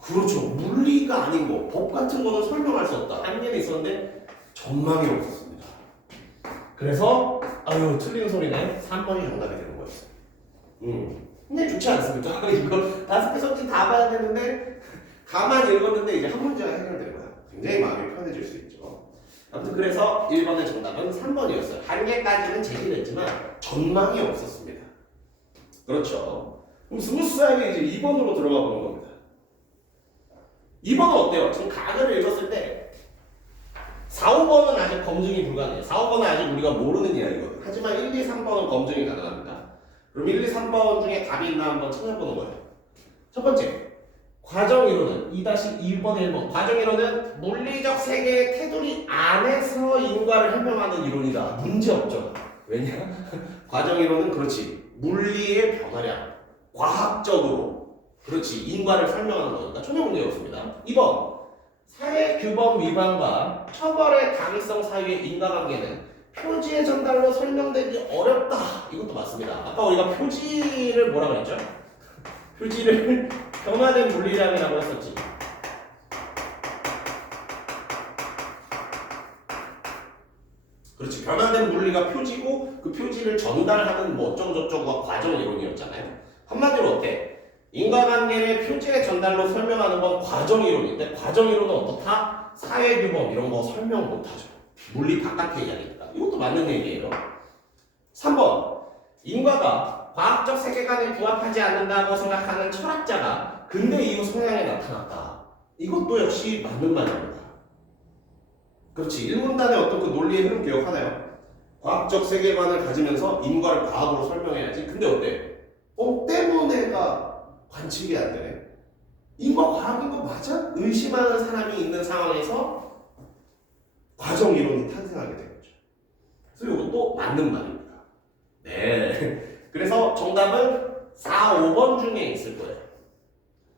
그렇죠. 물리가 아닌 거, 법 같은 거는 설명할 수 없다. 한계는 있었는데 전망이 없었습니다. 그래서 틀린 소리네. 3번이 정답이 되는 거였어요. 근데 좋지 않습니까? 이거 5개 선지 다 봐야 되는데 가만히 읽었는데 이제 한 문제가 해결된 거야. 굉장히 마음이 편해질 수 있죠. 아무튼 그래서 1번의 정답은 3번이었어요. 한계까지는 제시됐지만 전망이 없었습니다. 그렇죠. 그럼 스무스하게 이제 2번으로 들어가 보는 겁니다. 2번은 어때요? 지금 가글을 읽었을 때 4, 5번은 아직 검증이 불가능해요. 4, 5번은 아직 우리가 모르는 이야기거든요. 하지만 1, 2, 3번은 검증이 가능합니다. 그럼 1, 2, 3번 중에 답이 있나 한번 찾아보는 거예요. 첫 번째, 과정 이론은 2-1번 1번. 과정 이론은 물리적 세계의 테두리 안에서 인과를 해명하는 이론이다. 문제 없죠. 왜냐? 과정 이론은 그렇지. 물리의 변화량, 과학적으로 그렇지. 인과를 설명하는 거니까 전혀 문제 없습니다. 2번. 사회 규범 위반과 처벌의 당위성 사이의 인과관계는 표지의 전달로 설명되기 어렵다. 이것도 맞습니다. 아까 우리가 표지를 뭐라 그랬죠? 표지를 변화된 물리량이라고 했었지. 그렇지. 변화된 물리가 표지고 그 표지를 전달하는 뭐 어쩌고저쩌고가 과정 이론이었잖아요. 한마디로 어때? 인과관계를 표지의 전달로 설명하는 건 과정 이론인데 과정 이론은 어떻다? 사회규범 이런 거 설명 못하죠. 물리 바깥의 이야기니까. 이것도 맞는 얘기예요. 3번. 인과가 과학적 세계관에 부합하지 않는다고 생각하는 철학자가 근대 이후 성향에 나타났다. 이것도 역시 맞는 말입니다. 그렇지. 1문단의 어떤 그 논리의 흐름 기억하나요? 과학적 세계관을 가지면서 인과를 과학으로 설명해야지. 근데 어때? 때문에가 관측이 안 되네. 인과 과학인 거 맞아? 의심하는 사람이 있는 상황에서 과정 이론이 탄생하게 되겠죠. 그래서 이것도 맞는 말입니다. 네. 그래서 정답은 4, 5번 중에 있을 거예요.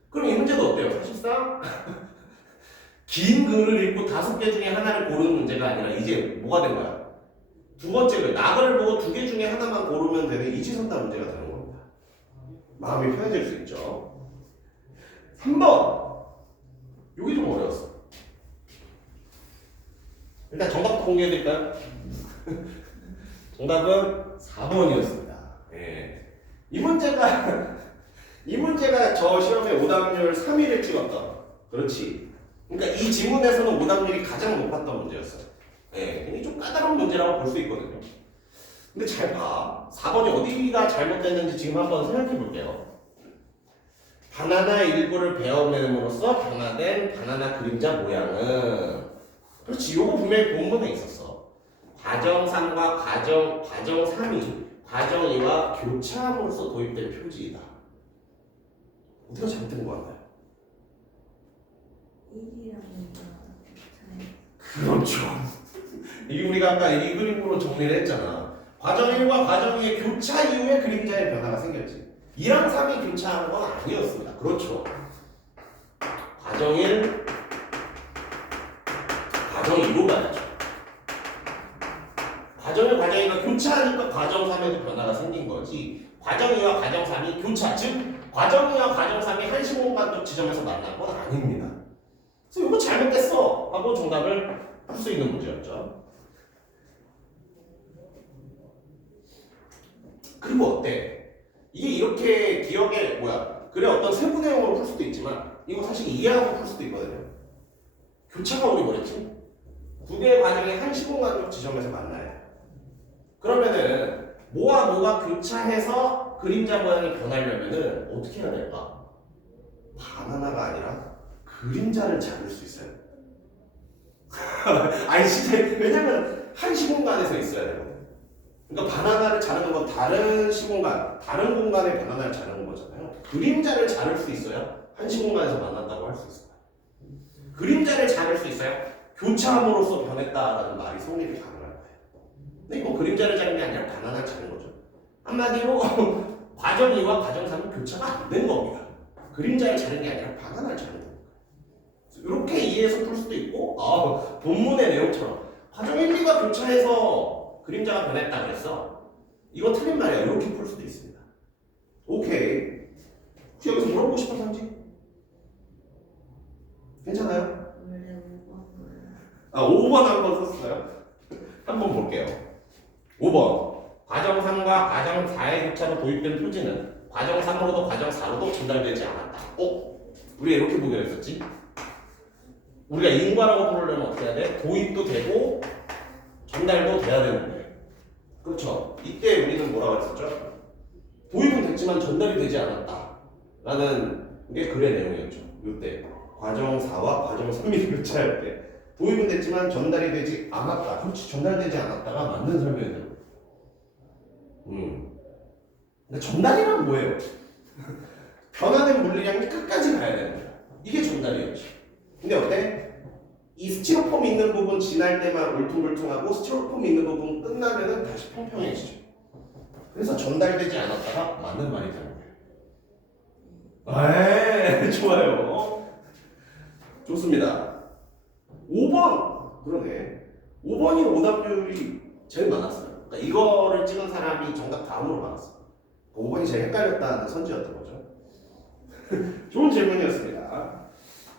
그럼 이 문제도 어때요? 사실상 긴 글을 읽고 5개 중에 하나를 고르는 문제가 아니라 이제 뭐가 된 거야? 두 번째 글, 나글을 보고 2개 중에 하나만 고르면 되는 이지선다 문제가 되는 겁니다. 마음이 편해질 수 있죠. 3번. 여기 좀 어려웠어. 일단 정답부터 공개해드릴까요? 정답은 4번이었습니다. 예. 이 문제가 저 시험에 오답률 3위를 찍었던. 그렇지. 그러니까 이 지문에서는 오답률이 가장 높았던 문제였어요. 예. 굉장히 좀 까다로운 문제라고 볼 수 있거든요. 근데 잘 봐. 4번이 어디가 잘못됐는지 지금 한번 생각해 볼게요. 바나나 일부를 베어냄으로써 변화된 바나나 그림자 모양은 그렇지. 요거 분명히 본문에 있었어. 과정 3과 과정 3이 과정 2와 교차함으로써 도입된 표지이다. 어디가 잘못된 거 같나요? 1이라는 거 그렇죠. 이게 우리가 아까 이 그림으로 정리를 했잖아. 과정 1과 과정 2의 교차 이후에 그림자의 변화가 생겼지. 2랑 3이 교차한 건 아니었습니다. 그렇죠. 과정 1, 과정 2로 가야죠. 과정 1, 과정 2가 교차하니까 과정 3에도 변화가 생긴 거지. 과정 2와 과정 3이 교차, 즉 과정 2와 과정 3이 한 시공간적 지점에서 만난 건 아닙니다. 그래서 이거 잘못됐어 하고 정답을 풀 수 있는 문제였죠. 그리고 어때? 이게 이렇게 기억에 그래 어떤 세부 내용으로 풀 수도 있지만 이거 사실 이해하고 풀 수도 있거든요. 교차가 우리 뭐랬지? 두 개의 과정이 한 시공간적 지점에서 만나요. 그러면은 뭐와 뭐가 교차해서 그림자 모양이 변하려면은 어떻게 해야 될까? 바나나가 아니라 그림자를 잡을 수 있어요. 아니 진짜 왜냐면 한 시공간에서 있어야 되거든. 그러니까 바나나를 자르는 건 다른 시공간, 다른 공간의 바나나를 자르는 거잖아요. 그림자를 자를 수 있어야 한 시공간에서 만난다고 할 수 있어요. 그림자를 자를 수 있어야 교차함으로써 변했다라는 말이 성립이 가능할 거예요. 근데 이건 그림자를 자른 게 아니라 바나나를 자른 거죠. 한마디로 과정 2와 과정 3은 교차가 안 된 겁니다. 그림자를 자른 게 아니라 바나나를 자른 겁니다. 이렇게 이해해서 풀 수도 있고 본문의 내용처럼 과정 1, 2가 교차해서 그림자가 변했다 그랬어. 이거 틀린 말이야. 이렇게 풀 수도 있습니다. 오케이. 혹시 여기서 물어보고 싶은 상지? 괜찮아요? 원래 5번 거예요. 5번 한번 썼어요. 한번 볼게요. 5번. 과정 3과 과정 4의 교차로 도입된 표지는 과정 3으로도 과정 4로도 전달되지 않았다. 우리가 이렇게 보기로 했었지? 우리가 인과라고 부르려면 어떻게 해야 돼? 도입도 되고 전달도 돼야 되는데, 그렇죠? 이때 우리는 뭐라고 했었죠? 도입은 됐지만 전달이 되지 않았다 라는 게 글의 내용이었죠. 이때 과정 4와 과정 3이 교차할 때 도입은 됐지만 전달이 되지 않았다. 그렇지, 전달되지 않았다가 맞는 설명이 되는 거예요. 근데 전달이란 뭐예요? 변화된 물리량이 끝까지 가야 되는 거야. 이게 전달이었지. 근데 어때? 이 스티로폼 있는 부분 지날 때만 울퉁불퉁하고 스티로폼 있는 부분 끝나면은 다시 평평해지죠. 그래서 전달되지 않았다가 맞는 말이 되는 거예요. 좋아요. 좋습니다. 5번 그러네. 5번이 오답률이 제일 많았어요. 그러니까 이거를 찍은 사람이 정답 다음으로 많았어요. 5번이 제일 헷갈렸다는 선지였던 거죠. 좋은 질문이었습니다.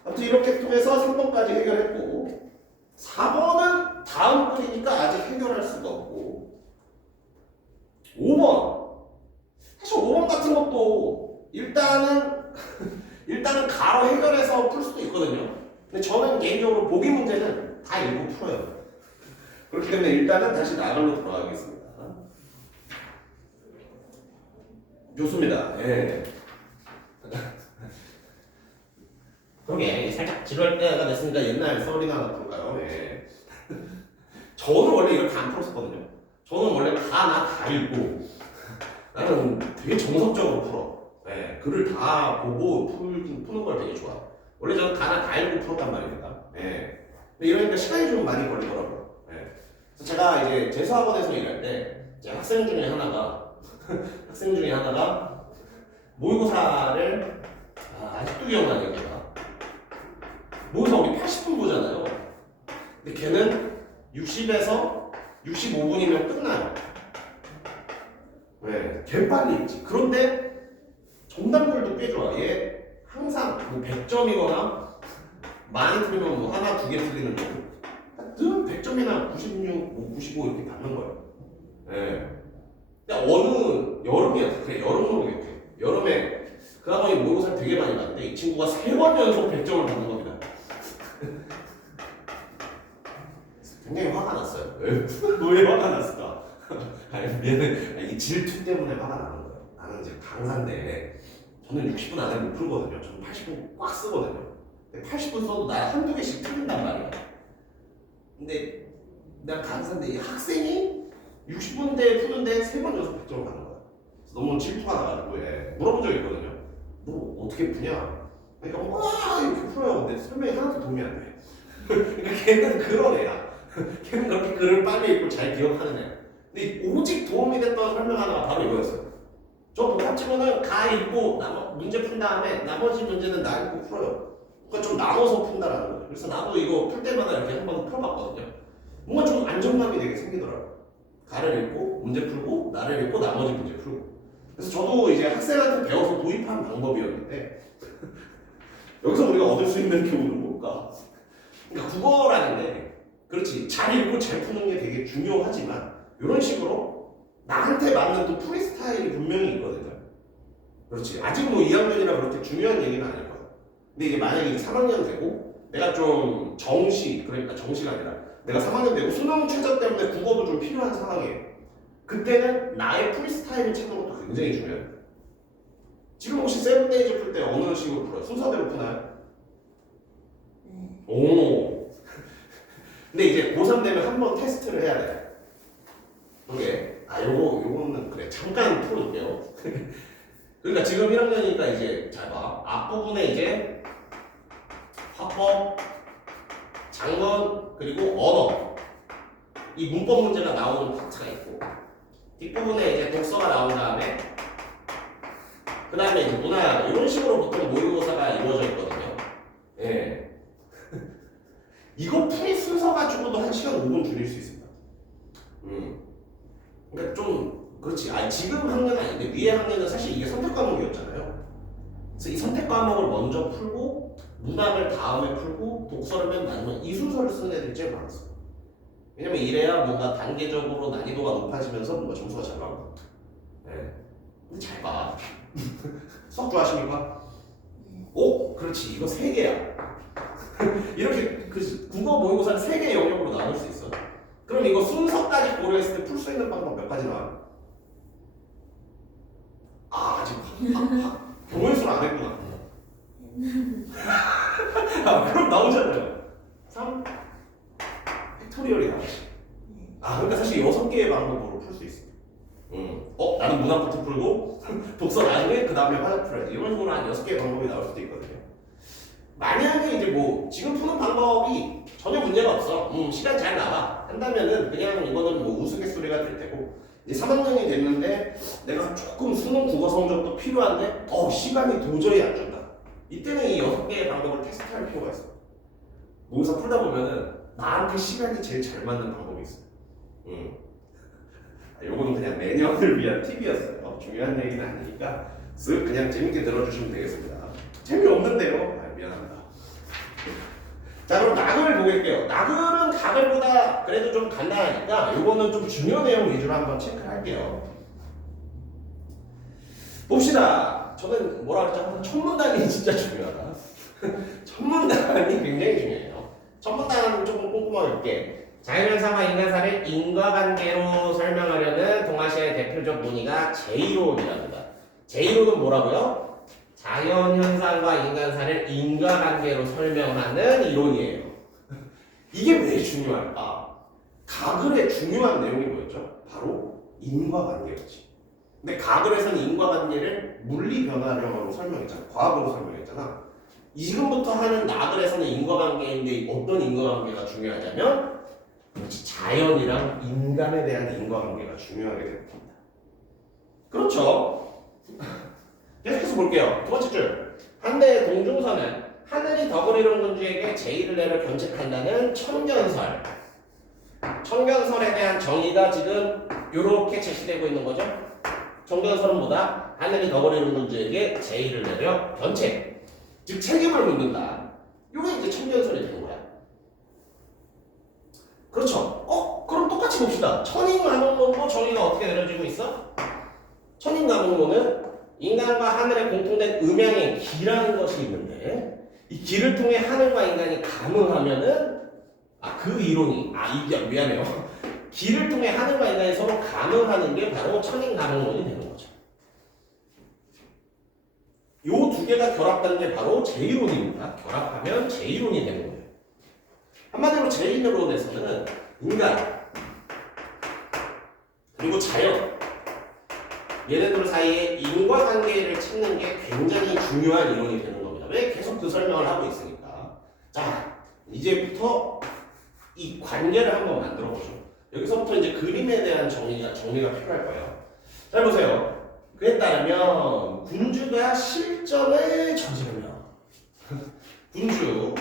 아무튼 이렇게 통해서 3번까지 해결했고 4번은 다음 글이니까 아직 해결할 수가 없고 5번 사실 5번 같은 것도 일단은 가로 해결해서 풀 수도 있거든요. 근데 저는 개인적으로 보기 문제는 다 읽고 풀어요. 그렇기 때문에 일단은 다시 나갈로 돌아가겠습니다. 좋습니다. 예. 그러게 살짝 지루할 때가 됐으니까 옛날 썰이나 하나 볼까요? 예. 저는 원래 이렇게 안 풀었었거든요. 저는 원래 다 읽고 나는 되게 정석적으로 풀어. 예. 글을 다 보고 푸는 걸 되게 좋아. 원래 저는 다 읽고 풀었단 말입니다. 예. 근데 이러니까 시간이 좀 많이 걸리더라고요. 예. 그래서 제가 이제 재수학원에서 일할 때 제 학생 중에 하나가 모의고사를 아직도 기억나는 얘기가 모의고사 우리 80분 보잖아요. 근데 걔는 60에서 65분이면 끝나요. 네, 걔 빨리 읽지. 그런데 정답률도 꽤 좋아. 얘 항상 뭐 100점이거나 많이 틀리면 뭐 하나 두 개 틀리는 거고 늘 100점이나 96, 95 이렇게 받는 거예요. 네. 근데 어느 여름이었어. 그래, 여름으로 기억해. 여름에 그 학원이 모의고사 되게 많이 봤는데 이 친구가 3번 연속 100점을 받는 겁니다. 굉장히 화가 났어요. 왜 화가 났을까? 아니, 얘는 이 질투 때문에 화가 나는 거예요. 나는 이제 강사인데 저는 60분 안에 못 풀거든요. 저는 80분 꽉 쓰거든요. 근데 80분 써도 나 한두 개씩 틀린단 말이야. 근데 내가 강사인데 이 학생이 60분대 푸는데 3번 연속 100점을 받는 거야. 그래서 너무 질투가 나가지고 물어본 적이 있거든요. 너 어떻게 푸냐? 그러니까 와 이렇게 풀어요. 근데 설명이 하나도 도움이 안 돼. 그러니까 걔는 그런 애야. 걔는 그렇게 글을 빨리 읽고 잘 기억하는 애야. 근데 오직 도움이 됐던 설명 하나가 바로 이거였어요. 저 복합지문은 가 읽고 문제 푼 다음에 나머지 문제는 나 읽고 풀어요. 그러니까 좀 나눠서 푼다라는 거죠. 그래서 나도 이거 풀 때마다 이렇게 한번 풀어봤거든요. 뭔가 좀 안정감이 되게 생기더라고요. 가를 읽고 문제 풀고 나를 읽고 나머지 문제 풀고. 그래서 저도 이제 학생한테 배워서 도입한 방법이었는데 여기서 우리가 얻을 수 있는 교훈은 뭘까? 그러니까 국어라는 게 그렇지 잘 읽고 잘 푸는 게 되게 중요하지만 이런 식으로 나한테 맞는 또 풀이 스타일이 분명히 있거든요. 그렇지 아직 뭐 2학년이라 그렇게 중요한 얘기는 아닐 거야. 근데 이제 만약에 이제 3학년 되고 내가 좀 그러니까 정시가 아니라 내가 3학년 되고 수능 최저 때문에 국어도 좀 필요한 상황이에요. 그때는 나의 풀이 스타일을 찾는 것도 굉장히 중요해요. 지금 혹시 세븐데이즈 풀 때 어느 식으로 풀어요? 순서대로 푸나요? 네. 오. 근데 이제 고3 되면 한 번 테스트를 해야 돼. 그게 요거는 그래 잠깐 풀어줄게요. 그러니까 지금 1학년이니까 이제 잘 봐. 앞부분에 이제 화법, 장문 그리고 언어 이 문법 문제가 나오는 파트가 있고 뒷부분에 이제 독서가 나온 다음에 그 다음에 이제 문화 이런 식으로 보통 모의고사가 이루어져 있거든요. 예. 이거 풀이 순서 가지고도 1시간 5분 줄일 수 있습니다. 그러니까 좀 그렇지. 지금 학년은 아닌데 위에 학년은 사실 이게 선택 과목이었잖아요. 그래서 이 선택 과목을 먼저 풀고 문학을 다음에 풀고 독서를 맨 마지막에 이 순서를 쓰는 애들이 제일 많았어. 왜냐면 이래야 뭔가 단계적으로 난이도가 높아지면서 뭔가 점수가 잘 나오고. 네. 근데 잘 봐. 수학 좋아하십니까? 오, 그렇지. 이거 3개야. 이렇게 국어 모의고사는 3개의 영역으로 나눌 수 있어. 그럼 이거 순서까지 고려했을 때 풀 수 있는 방법 몇 가지 나와요? 아직 경우의 수를 안 했구나. 그럼 나오잖아요. 3 팩토리얼이 나오지. 그러니까 사실 6개의 방법으로 풀 수 있어. 나는 문학부터 풀고 독서 나중에 그 다음에 화작 풀어야지. 이런 식으로 한 6개의 방법이 나올 수도 있거든요. 만약에 이제 뭐 지금 푸는 방법이 전혀 문제가 없어. 시간 잘 나와. 한다면은 그냥 이거는 뭐 우스갯소리가 될 테고 이제 3학년이 됐는데 내가 조금 수능 국어 성적도 필요한데 시간이 도저히 안 준다. 이때는 이 6개의 방법을 테스트할 필요가 있어. 모의고사 풀다 보면은 나한테 시간이 제일 잘 맞는 방법이 있어. 요거는 그냥 내년을 위한 팁이었어요. 중요한 얘기는 아니니까 쓱 그냥 재밌게 들어주시면 되겠습니다. 재미없는데요? 미안합니다. 자 그럼 낙을 보겠게요. 낙을은 가글보다 그래도 좀 간단하니까 요거는 좀 중요 내용 위주로 한번 체크를 할게요. 봅시다. 저는 뭐라 그랬죠? 첫 문단이 진짜 중요하다. 첫 문단이 굉장히 중요해요. 첫 문단은 조금 꼼꼼하게 볼게. 자연현상과 인간사를 인과관계로 설명하려는 동아시아의 대표적 문의가 제2론이랍니다. 제2론은 뭐라고요? 자연현상과 인간사를 인과관계로 설명하는 이론이에요. 이게 왜 중요할까? 가글의 중요한 내용이 뭐였죠? 바로 인과관계였지. 근데 가글에서는 인과관계를 물리변화령으로 설명했잖아. 과학으로 설명했잖아. 지금부터 하는 나글에서는 인과관계인데 어떤 인과관계가 중요하냐면 자연이랑 인간에 대한 인과관계가 중요하게 됩니다. 그렇죠? 계속해서 볼게요. 두 번째 줄. 한대의 공중선은 하늘이 덕을 이룬 군주에게 제1을 내려 견책한다는 청견설. 청견설에 대한 정의가 지금 이렇게 제시되고 있는 거죠. 청견설은 뭐다? 하늘이 덕을 이룬 군주에게 제1을 내려 견책. 즉 책임을 묻는다. 이게 이제 청견설이 되는 거야. 그렇죠. 그럼 똑같이 봅시다. 천인가몽론도 정의가 어떻게 내려지고 있어? 천인가몽론은 인간과 하늘의 공통된 음양의 기라는 것이 있는데 이 기를 통해 하늘과 인간이 감응하면은 그 이론이 이게 미안해요. 기를 통해 하늘과 인간이 서로 감응하는 게 바로 천인가몽론이 되는 거죠. 이 개가 결합하는 게 바로 제1원입니다. 결합하면 제1원이 되는 거예요. 한마디로 제1원에서는 인간 그리고 자연 얘네들 사이에 인과관계를 찾는 게 굉장히 중요한 이론이 되는 겁니다. 왜? 계속 그 설명을 하고 있으니까. 자, 이제부터 이 관계를 한번 만들어 보죠. 여기서부터 이제 그림에 대한 정리가 필요할 거예요. 잘 보세요. 그에 따르면 군주가 실정을 저지르면 군주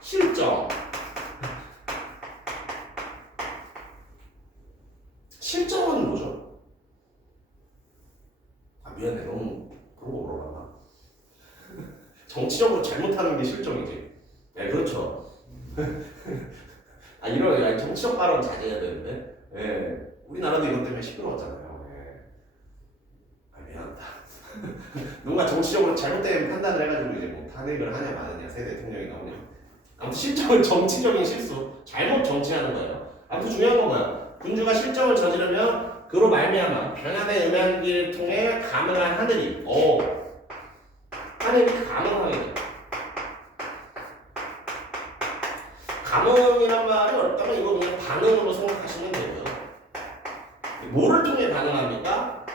실정 실정은 뭐죠? 아 미안해 너무 그런 거 물어봤나? 정치적으로 잘못하는 게 실정이지. 네 그렇죠. 아 이런 아니, 정치적 발언 자제해야 되는데. 예. 우리나라도 이것 때문에 시끄러웠잖아요. 예. 아 미안하다. 누가 정치적으로 잘못된 판단을 해가지고 이제 뭐 탄핵을 하냐 마느냐 새 대통령이 나오냐. 아무튼 실정은 정치적인 실수, 잘못 정치하는 거예요. 아무튼 중요한 건 뭐야? 군주가 실정을 저지르면 그로 말미암아 변화된 음양기를 통해 가능한 하늘이, 하늘이 가능하게 돼. 가능이란 말이 어렵다면 이거 그냥 반응으로 생각하시면 되고요. 뭐를 통해 가능합니까?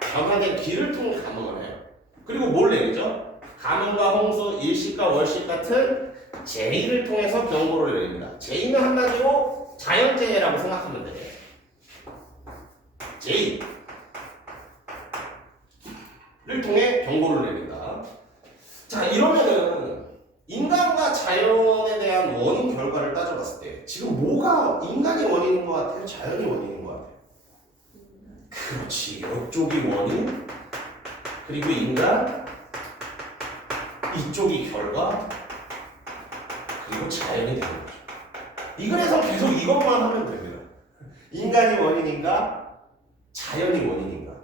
변화된 길을 통해 가능을 해요. 그리고 뭘 내리죠? 가뭄과 홍수, 일식과 월식 같은 재해를 통해서 경고를 내립니다. 재해는 한마디로 자연재해라고 생각하면 돼요. 재해를 통해 경고를 내린다. 자, 이러면은 인간과 자연에 대한 원인 결과를 따져봤을 때 지금 뭐가 인간이 원인인 것 같아요? 자연이 원인인 것 같아요? 그렇지. 이쪽이 원인, 그리고 인간, 이쪽이 결과, 그리고 자연이 되는 거죠. 이 글에서 계속 이것만 하면 됩니다. 인간이 원인인가? 자연이 원인인가?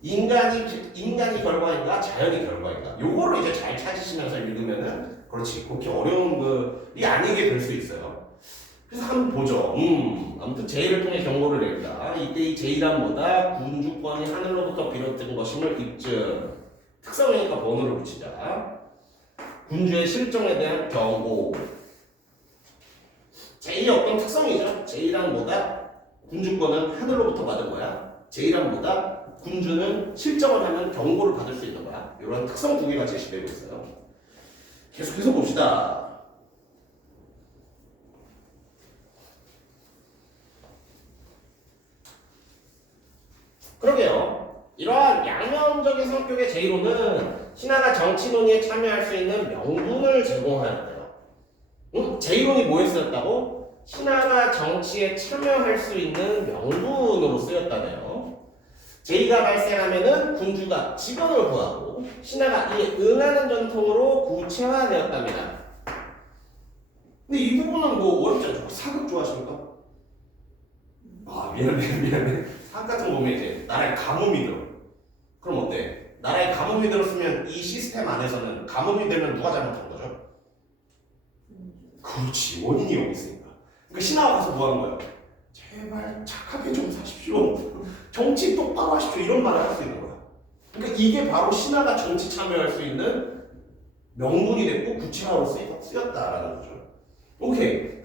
인간이 결과인가? 자연이 결과인가? 요거를 이제 잘 찾으시면서 읽으면은 그렇지. 그렇게 어려운 글이 아니게 될 수 있어요. 그래서 한번 보죠. 아무튼 제의를 통해 경고를 낸다. 이때 이 제의란 뭐다? 군주권이 하늘로부터 비롯된 것임을 입증. 특성이니까 번호를 붙이자. 군주의 실정에 대한 경고. 제의의 어떤 특성이죠. 제의란 뭐다? 군주권은 하늘로부터 받은 거야. 제의란 뭐다? 군주는 실정을 하면 경고를 받을 수 있는 거야. 이런 특성 두 개가 제시되고 있어요. 계속해서 봅시다. 그러게요. 이러한 양면적인 성격의 제의로는 신하가 정치 논의에 참여할 수 있는 명분을 제공하였대요. 제의론이 뭐에 쓰였다고? 신하가 정치에 참여할 수 있는 명분으로 쓰였다네요. 제의가 발생하면은 군주가 직언을 구하고 신하가 이에 응하는 전통으로 구체화되었답니다. 근데 이 부분은 뭐 어렵지 않죠? 사극 좋아하십니까? 아 미안해. 사극 같은 거 보면 이제 나라에 가뭄이 들어. 그럼 어때? 나라에 가뭄이 들었으면 이 시스템 안에서는 가뭄이 되면 누가 잘못한 거죠? 그렇지. 원인이 여기 있으니까. 그러니까 신하가 가서 뭐 하는 거야? 제발 착하게 좀 사십시오. 정치 똑바로 하십시오. 이런 말을 할 수 있는 거야. 그러니까 이게 바로 신하가 정치 참여할 수 있는 명분이 됐고 구체화로 쓰였다라는 거죠. 오케이.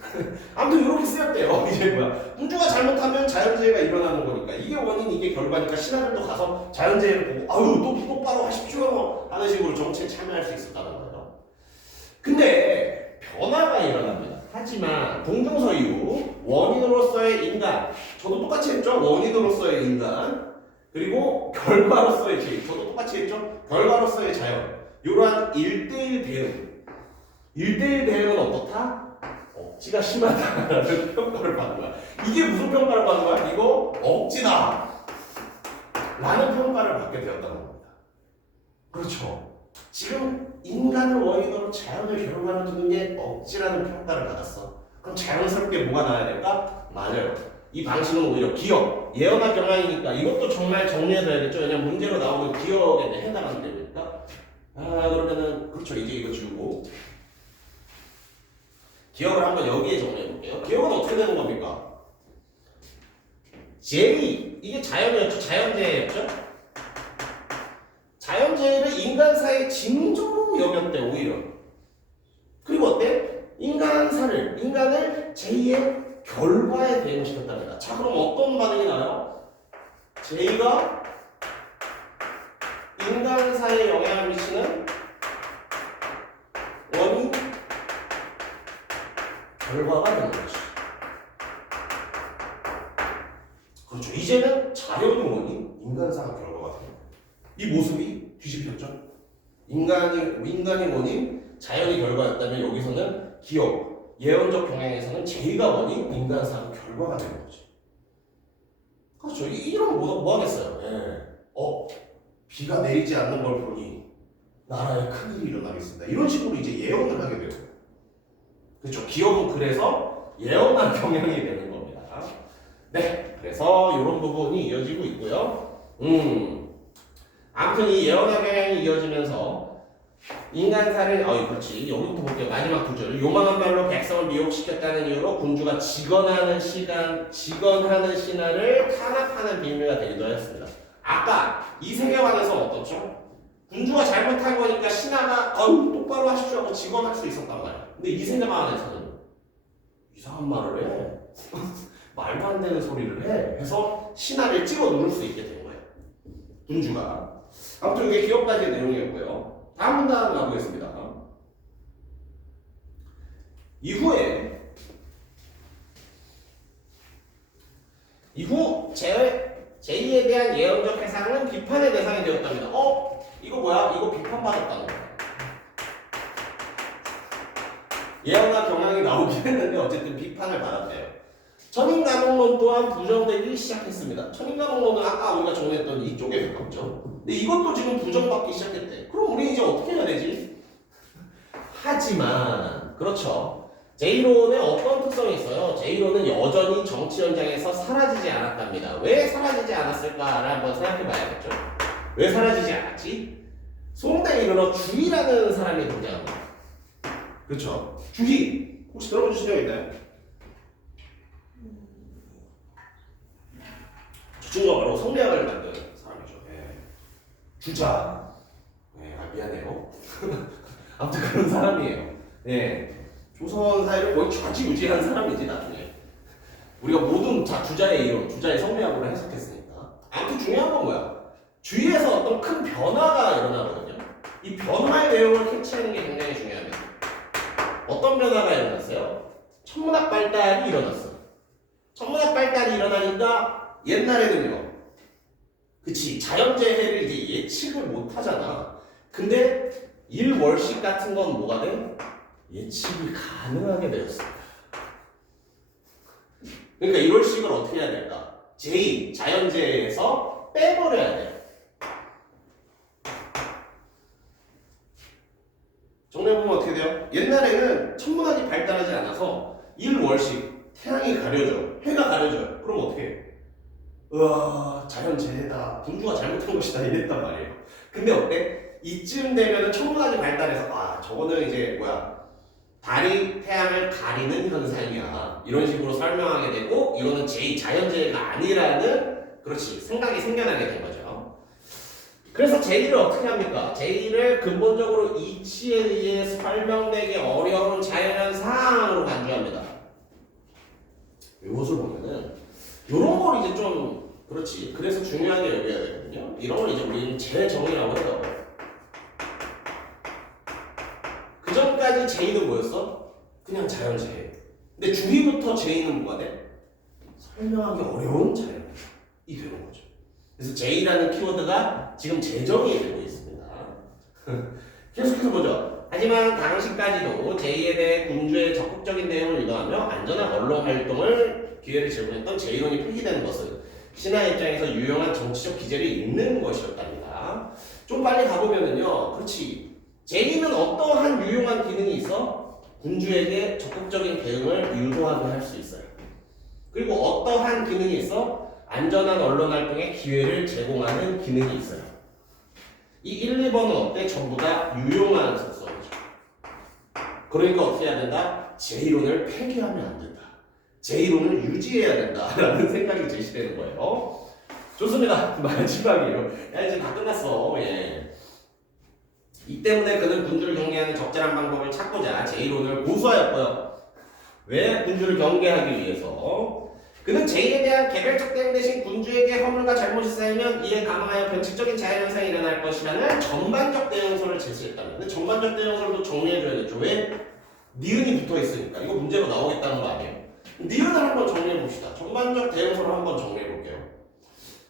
아무튼 이렇게 쓰였대요. 이제 뭐야? 군주가 잘못하면 자연재해가 일어나는 거니까 이게 원인, 이게 결과니까 신하들도 가서 자연재해를 보고 아유 또 똑바로 하십시오 하는 식으로 정치에 참여할 수 있었다는 거예요. 근데 변화가 일어납니다. 하지만 동정서 이후 원인으로서의 인간, 저도 똑같이 했죠. 원인으로서의 인간, 그리고 결과로서의 제의, 저도 똑같이 했죠. 결과로서의 자연. 이러한 1대1 대응. 1대1 대응은 어떻다? 억지가 심하다라는 평가를 받는 거야. 이게 무슨 평가를 받는 거야? 이거 억지다 라는 평가를 받게 되었다는 겁니다. 그렇죠. 지금 인간을 원인으로 자연을 결과로 두는 게 억지라는 평가를 받았어. 그럼 자연스럽게 뭐가 나와야 될까? 맞아요. 이 방식은 오히려 기억, 예언과 경향이니까 이것도 정말 정리해둬야겠죠. 왜냐면 문제로 나오는 기억에 해당하는 내용이니까. 그러면은 그렇죠. 이제 이거 지우고 기억을 한번 여기에 정리해볼게요. 기억은 어떻게 되는 겁니까? 제의, 이게 자연이었죠. 자연재해였죠. 자연재해를 인간사의 징조로 여겼대 오히려. 그리고 어때? 인간을 제2의 결과에 대응시켰답니다. 자, 그럼 어떤 반응이 나요? 제2가 인간사에 영향을 미치는 원인, 결과가 되는 거죠. 그렇죠. 이제는 자연의 원인, 인간사가 결과가 됩니다. 이 모습이 뒤집혔죠. 인간의 원인, 자연의 결과였다면 여기서는 기억, 예언적 경향에서는 제2가 원인, 인간사가 결과가 되는 거죠. 그렇죠. 이런 뭐 하겠어요. 예. 비가 내리지 않는 걸 보니 나라에 큰일이 일어나겠습니다. 이런 식으로 이제 예언을 하게 돼요. 그렇죠. 기억은 그래서 예언한 경향이 되는 겁니다. 네, 그래서 이런 부분이 이어지고 있고요. 아무튼 이 예언한 경향이 이어지면서 인간사를 그렇지. 여기부터 볼게요. 마지막 구절. 요망한 말로 백성을 미혹시켰다는 이유로 군주가 직언하는 신하를 탄압하는 비밀가 되기도 하였습니다. 아까 이 세계관에서 어떻죠? 군주가 잘못한 거니까 신하가 똑바로 하십시오 하고 직언할 수 있었단 말이야. 근데 이 세계관에서는 이상한 말을 해. 말도 안 되는 소리를 해. 해서 신하를 찍어 누를 수 있게 된 거예요. 군주가. 아무튼 이게 기억까지의 내용이었고요. 다음 문단 가보겠습니다. 이후 제2에 대한 예언적 해상은 비판의 대상이 되었답니다. 이거 뭐야? 이거 비판받았다는 거야. 예언과 경향이 나오긴 했는데 어쨌든 비판을 받았대요. 천인가몽론 또한 부정되기 시작했습니다. 천인가몽론은 아까 우리가 정리했던 이쪽에 가깝죠. 근데 이것도 지금 부정받기 시작했대. 그럼 우리 이제 어떻게 해야 되지? 하지만 그렇죠. 제1호는 어떤 특성이 있어요? 제1호는 여전히 정치 현장에서 사라지지 않았답니다. 왜 사라지지 않았을까를 한번 생각해 봐야겠죠. 왜 사라지지 않았지? 송대 일어나 주희라는 사람이 등장합니다. 그렇죠. 주희 혹시 들어보신 적 있나요? 저 친구가 바로 성리학을 만든 사람이죠. 주자. 미안해요. 아무튼 그런 사람이에요. 조선 사회를 거의 좌지우지한 사람이지 나중에. 우리가 모든 주자의 이론, 주자의 성리학으로 해석했으니까. 아무튼 중요한 건 뭐야? 주위에서 어떤 큰 변화가 일어나거든요. 이 변화의 내용을 캐치하는 게 굉장히 중요합니다. 어떤 변화가 일어났어요? 천문학 발달이 일어났어. 천문학 발달이 일어나니까 옛날에는요. 그치, 자연재해를 이제 예측을 못 하잖아. 근데 일월식 같은 건 뭐가 돼? 예측이 가능하게 되었습니다. 그러니까 일월식을 어떻게 해야 될까? 제2, 자연재해에서 빼버려야 돼. 정리해보면 어떻게 돼요? 옛날에는 천문학이 발달하지 않아서 일월식, 태양이 가려져, 해가 가려져요. 그럼 어떻게 해? 자연재해다. 군주가 잘못한 것이다. 이랬단 말이에요. 근데 어때? 이쯤 되면은 천문학이 발달해서 저거는 이제 달이 태양을 가리는 현상이야. 이런 식으로 설명하게 되고 이거는 자연재해가 아니라는 생각이 생겨나게 된 거죠. 그래서 제1을 어떻게 합니까? 제1을 근본적으로 이치에 의해 설명되기 어려운 자연현상으로 간주합니다. 이것을 보면은 이런 걸 이제 좀 그래서 중요하게 여겨야 되거든요. 이런 걸 이제 우리는 재정의라고 해요. 그 전까지 제2는 뭐였어? 그냥 자연재해. 근데 주위부터 제2는 뭐가 돼? 설명하기 어려운 자연이 되는 거죠. 그래서 제2라는 키워드가 지금 재정이 되고 있습니다. 계속해서 보죠. 하지만 당시까지도 제2에 대해 군주의 적극적인 내용을 유도하며 안전한 언론 활동을 기회를 제공했던 제1론이 폐기되는 것은 신하 입장에서 유용한 정치적 기제를 잇는 것이었답니다. 좀 빨리 가보면은요. 제2는 어떠한 유용한 기능이 있어? 군주에게 적극적인 대응을 유도하게 할 수 있어요. 그리고 어떠한 기능이 있어? 안전한 언론 활동의 기회를 제공하는 기능이 있어요. 이 1, 2번은 어때? 전부 다 유용한 특성이죠. 그러니까 어떻게 해야 된다? 제1론을 폐기하면 안 된다. 제1론을 유지해야 된다라는 생각이 제시되는 거예요. 좋습니다. 마지막이에요. 이제 다 끝났어. 이 때문에 그는 군주를 경계하는 적절한 방법을 찾고자 제1론을 고수하였고요. 왜? 군주를 경계하기 위해서. 그는 제1에 대한 개별적 대응 대신 군주에게 허물과 잘못이 쌓이면 이에 감항하여 변칙적인 자연현상이 일어날 것이라는 전반적 대응서를 제시했다는. 근데 전반적 대응서를 정리해줘야겠죠. 왜? 니은이 붙어있으니까. 이거 문제로 나오겠다는 거 아니에요. 니은을 한번 정리해봅시다. 전반적 대응서를 한번 정리해볼게요.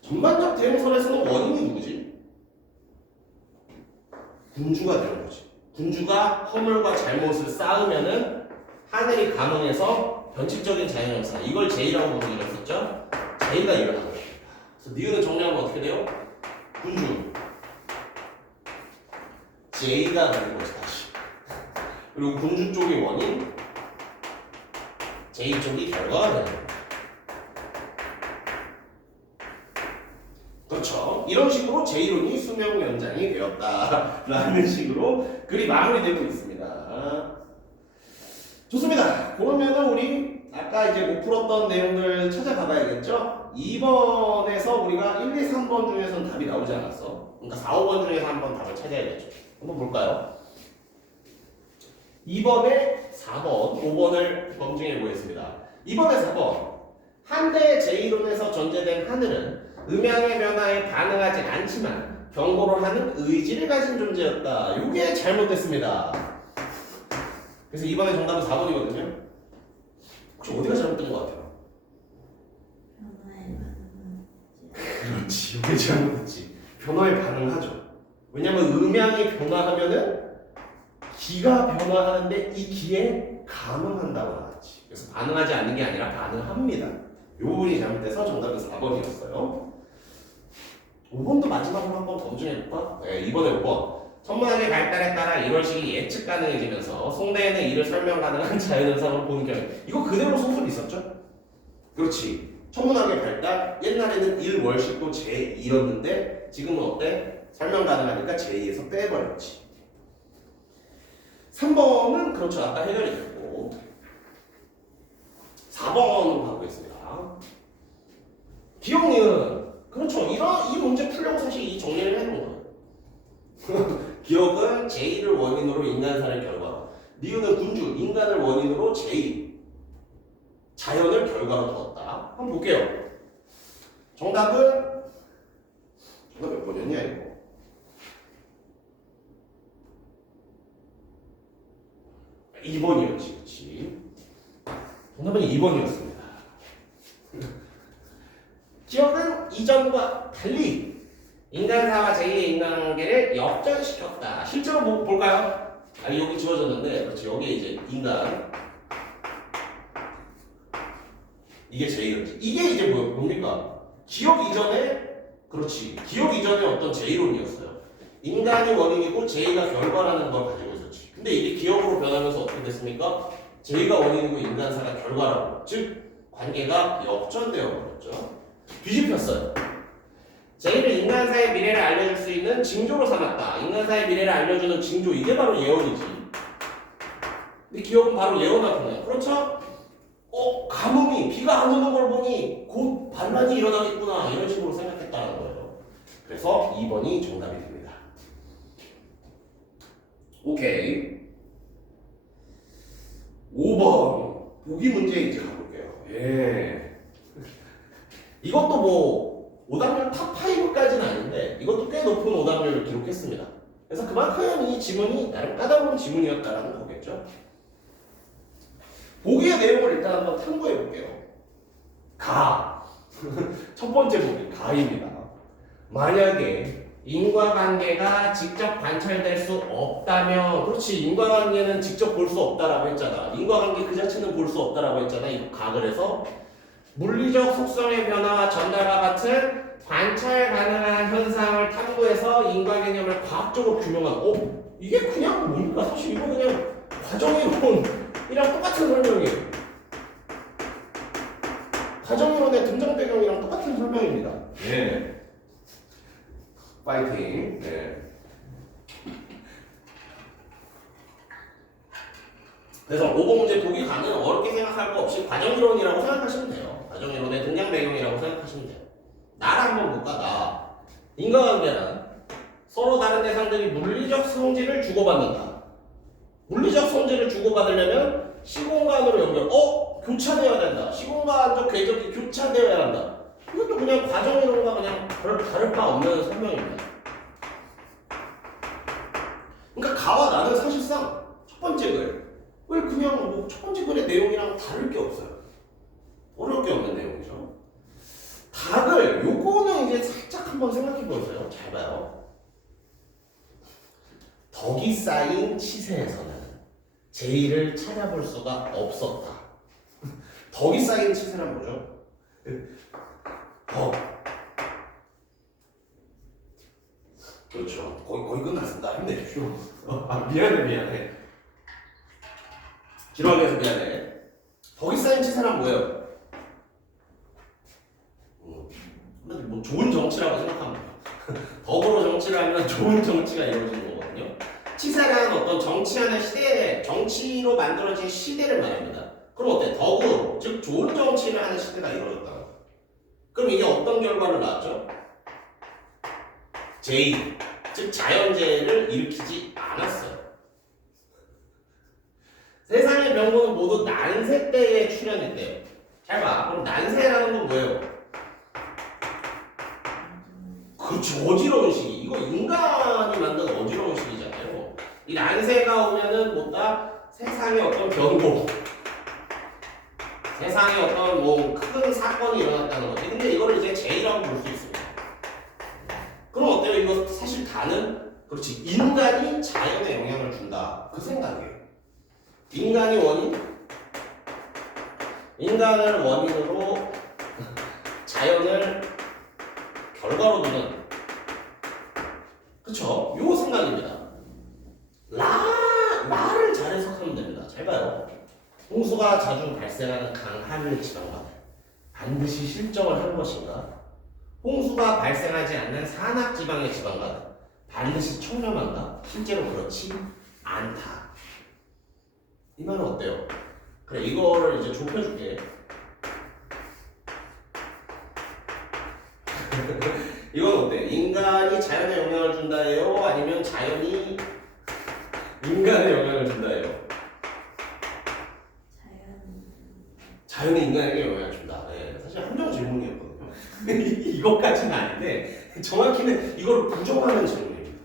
전반적 대응설에서는 원인이 누구지? 군주가 되는 거지. 군주가 허물과 잘못을 쌓으면은 하늘이 감응해서 변칙적인 자연현상, 이걸 제이라고 부르기로 했었죠? 제이가 일어나는 거예요. 그래서 니은을 정리하면 어떻게 돼요? 군주 제이가 되는 거지 다시. 그리고 군주 쪽이 원인, 제이 쪽이 결과가 되는 거예요. 그렇죠. 이런 식으로 제1론이 수명 연장이 되었다라는 식으로 글이 마무리되고 있습니다. 좋습니다. 그러면은 우리 아까 이제 못 풀었던 내용들 찾아가 봐야겠죠? 2번에서 우리가 1, 2, 3번 중에서는 답이 나오지 않았어. 그러니까 4, 5번 중에서 한번 답을 찾아야겠죠. 한번 볼까요? 2번에 4번, 5번을 검증해 보겠습니다. 2번에 4번. 한대 제1론에서 전제된 하늘은 음양의 변화에 반응하지 않지만 경고를 하는 의지를 가진 존재였다. 이게 잘못됐습니다. 그래서 이번에 정답은 4번이거든요. 혹시 어디가 잘못된 것 같아요? 변화에 반응하는 그렇지, 이게 잘못됐지. 변화에 반응하죠. 왜냐면 음양이 변화하면은 기가 변화하는데 이 기에 감응한다고 나왔지. 그래서 반응하지 않는 게 아니라 반응합니다. 이 부분이 잘못돼서 정답은 4번이었어요. 5번도 마지막으로 한번 검증해볼까? 네, 이번에 5번. 천문학의 발달에 따라 이월식이 예측 가능해지면서 송대에는 이를 설명 가능한 자연현상을 보는 경우. 이거 그대로 소설이 있었죠? 그렇지. 천문학의 발달, 옛날에는 1월식도 제2였는데 지금은 어때? 설명 가능하니까 제2에서 빼버렸지. 3번은 그렇죠. 아까 해결이 됐고 4번으로 가보겠습니다. 기억니은 그렇죠. 이 문제 풀려고 사실 이 정리를 해놓은 거예요. 기억은 제1을 원인으로 인간사를 결과로, 니은은 군주, 인간을 원인으로 제2, 자연을 결과로 두었다. 한번 볼게요. 정답 몇 번이었냐 이거? 2번이었지, 그렇지. 정답은 2번이었습니다. 기억은 이전과 달리 인간사와 제2의 인간관계를 역전시켰다. 실제로 볼까요? 여기 지워졌는데, 그렇지. 여기에 이제 인간. 이게 제2론이지. 이게 이제 뭡니까? 기억 이전에, 그렇지. 기억 이전에 어떤 제2론이었어요. 인간이 원인이고 제2가 결과라는 걸 가지고 있었지. 근데 이게 기억으로 변하면서 어떻게 됐습니까? 제2가 원인이고 인간사가 결과라고. 즉, 관계가 역전되어 버렸죠. 뒤집혔어요. 제1은 인간사의 미래를 알려줄 수 있는 징조로 삼았다. 인간사의 미래를 알려주는 징조, 이게 바로 예언이지. 근데 기억은 바로 예언 같은 그렇죠? 가뭄이, 비가 안 오는 걸 보니 곧 반란이 일어나겠구나. 이런 식으로 생각했다는 거예요. 그래서 2번이 정답이 됩니다. 오케이. 5번. 보기 문제 이제 가볼게요. 예. 이것도 오답률 탑5까지는 아닌데 이것도 꽤 높은 오답률을 기록했습니다. 그래서 그만큼 이 지문이 나름 까다로운 지문이었다라는 거겠죠. 보기의 내용을 일단 한번 탐구해 볼게요. 가. 첫 번째 보기 가입니다. 만약에 인과관계가 직접 관찰될 수 없다면, 그렇지, 인과관계는 직접 볼 수 없다라고 했잖아. 인과관계 그 자체는 볼 수 없다라고 했잖아. 이거 가. 그래서 물리적 속성의 변화와 전달과 같은 관찰 가능한 현상을 탐구해서 인과 개념을 과학적으로 규명한. 이게 그냥 뭡니까? 사실 이거 그냥 과정이론이랑 똑같은 설명이에요. 과정이론의 등장 배경이랑 똑같은 설명입니다. 예. 파이팅. 네. 그래서 5번 문제 보기 가는 어렵게 생각할 거 없이 과정이론이라고 생각하시면 돼요. 과정이론의 등장 배경이라고 생각하시면 돼요. 나를 한번 볼까? 나. 인과관계란 서로 다른 대상들이 물리적 성질을 주고받는다. 물리적 성질을 주고받으려면 시공간으로 연결. 교차되어야 된다. 시공간적 궤적이 교차되어야 한다. 이것도 그냥 과정이론과 그냥 별 다를 바 없는 설명입니다. 그러니까 가와 나는 사실상 첫 번째 글 그냥 뭐 첫 번째 글의 내용이랑 다를 게 없어요. 어려울 게 없는 내용이죠. 닭을 요거는 이제 살짝 한번 생각해 보세요. 잘 봐요. 덕이 쌓인 치세에서는 제의를 찾아볼 수가 없었다. 덕이 쌓인 치세란 뭐죠? 덕. 그렇죠. 거의 끝났습니다. 힘내십시오. 미안해. 길어하게 해서 미안해. 덕이 쌓인 치세란 뭐예요? 뭐 좋은 정치라고 생각하면 돼요. 덕으로 정치를 하면 좋은 정치가 이루어지는 거거든요. 치세라는 어떤 정치하는 시대, 정치로 만들어진 시대를 말합니다. 그럼 어때? 덕으로, 즉 좋은 정치를 하는 시대가 이루어졌다. 그럼 이게 어떤 결과를 낳았죠? 제의, 즉 자연재해를 일으키지 않았어요. 세상의 병고는 모두 난세 때에 출현했대요. 잘 봐. 그럼 난세라는 건 뭐예요? 그렇죠. 어지러운 시기. 이거 인간이 만든 어지러운 시기잖아요. 이 난세가 오면은 뭐다? 세상에 어떤 변고, 세상에 어떤 뭐 큰 사건이 일어났다는 거지. 근데 이거를 이제 제의라고 볼 수 있습니다. 그럼 어때요? 이거 사실 다는 그렇지. 인간이 자연에 영향을 준다. 그 생각이에요. 인간이 인간을 원인으로 자연을 결과로 두는 그쵸? 요 생각입니다. 라를 잘 해석하면 됩니다. 잘 봐요. 홍수가 자주 발생하는 강하늘 지방바다 반드시 실정을 하는 것인가? 홍수가 발생하지 않는 산악 지방의 지방바다 반드시 청렴한가? 실제로 그렇지 않다. 이 말은 어때요? 그래 이거를 이제 좁혀줄게. 이건 어때? 인간이 자연에 영향을 준다예요? 아니면 자연이 인간에 영향을 준다예요? 자연이 인간에게 영향을 준다. 네, 사실 함정 질문이었거든요. 이것까지는 아닌데 정확히는 이걸 부정하는 질문입니다.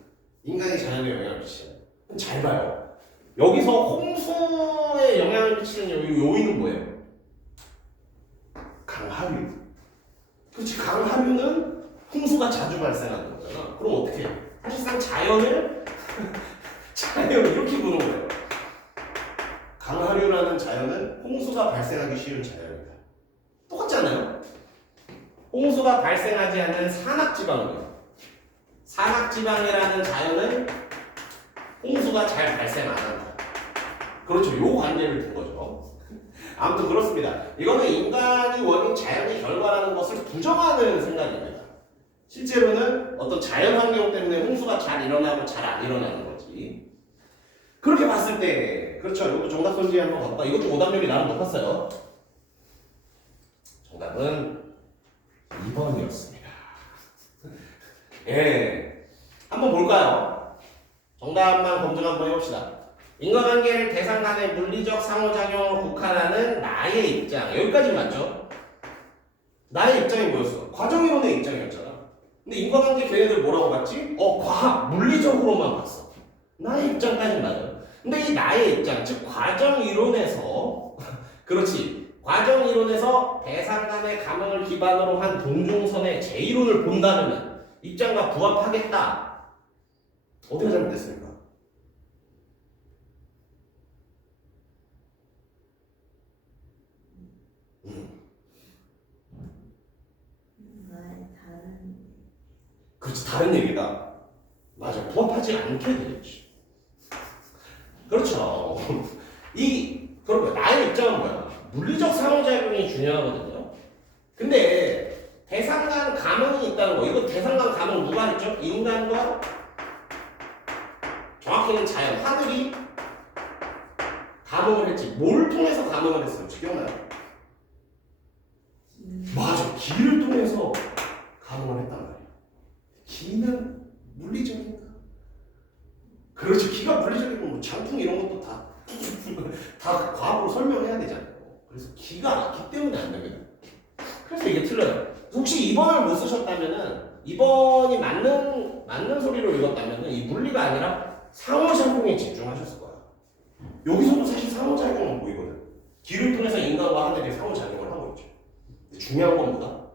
인간이 자연에 영향을 미치는. 잘 봐요. 여기서 홍수에 영향을 미치는 요인은 뭐예요? 강하류. 그렇지. 강하류는 홍수가 자주 발생하는 거잖아. 그럼 어떻게 해요? 사실상 자연을 이렇게 보는 거예요. 강하류라는 자연은 홍수가 발생하기 쉬운 자연이다. 똑같잖아요. 홍수가 발생하지 않는 산악지방이요. 산악지방이라는 자연은 홍수가 잘 발생 안 한다. 그렇죠. 요 관계를 둔 거죠. 아무튼 그렇습니다. 이거는 인간이 원인 자연의 결과라는 것을 부정하는 생각입니다. 실제로는 어떤 자연 환경 때문에 홍수가 잘 일어나고 잘 안 일어나는 거지. 그렇게 봤을 때 그렇죠. 이것도 정답 손지에 한번 가볼까? 이것도 오답률이 나는 높았어요. 정답은 2번이었습니다. 예, 한번 볼까요? 정답만 검증 한번 해봅시다. 인과관계를 대상 간의 물리적 상호작용으로 국한하는 나의 입장. 여기까지 맞죠? 나의 입장이 뭐였어? 과정이론의 입장이었잖아. 근데 인과관계 걔네들 뭐라고 봤지? 과학, 물리적으로만 봤어. 나의 입장까지 맞아요. 근데 이 나의 입장, 즉 과정이론에서 그렇지. 과정이론에서 대상 간의 감흥을 기반으로 한 동종선의 제1론을 본다면 입장과 부합하겠다. 어디가 잘못됐습니까? 그렇지. 다른 얘기다. 맞아. 부합하지 않게 되겠지. 그렇죠. 그런 거야. 나의 입장은 뭐야? 물리적 상호작용이 중요하거든요. 근데 대상 간 감흥이 있다는 거. 이거 대상 간 감흥 누가 했죠? 인간과 정확히는 자연, 하늘이 감흥을 했지. 뭘 통해서 감흥을 했어요? 혹시 기억나요? 맞아. 기를 통해서 감흥을 했단 말이야. 기는 물리적인가? 혹시 2번을 못 쓰셨다면은 2번이 맞는 소리로 읽었다면은 이 물리가 아니라 상호작용에 집중하셨을 거야. 여기서도 사실 상호작용은 보이거든. 기를 통해서 인간과 하늘이 상호작용을 하고 있죠. 근데 중요한 건 뭐다?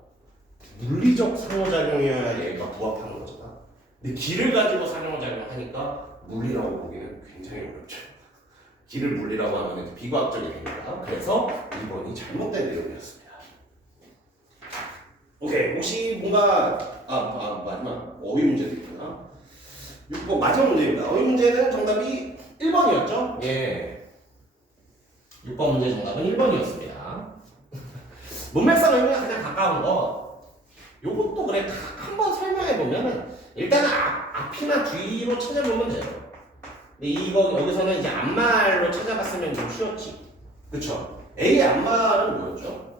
물리적 상호작용이어야 얘가 부합하는 거잖아. 근데 기를 가지고 상호작용을 하니까 물리라고 보기는 굉장히 어렵죠. 기를 물리라고 하면 이제 비과학적이 되니까. 그래서 2번이 잘못된 이름이었습니다. 오케이. 혹시 뭔가 마지막 어휘 문제도 있구나. 6번 마지막 문제입니다. 어휘 문제는 정답이 1번이었죠? 예. 6번 문제 정답은 1번이었습니다. 문맥상 의미가 가장 가까운 거. 요것도 그래. 딱 한번 설명해 보면은 일단은 앞이나 뒤로 찾아보면 돼요. 근데 이거 여기서는 이제 앞말로 찾아봤으면 좀 쉬웠지. 그쵸? A의 앞말은 뭐였죠?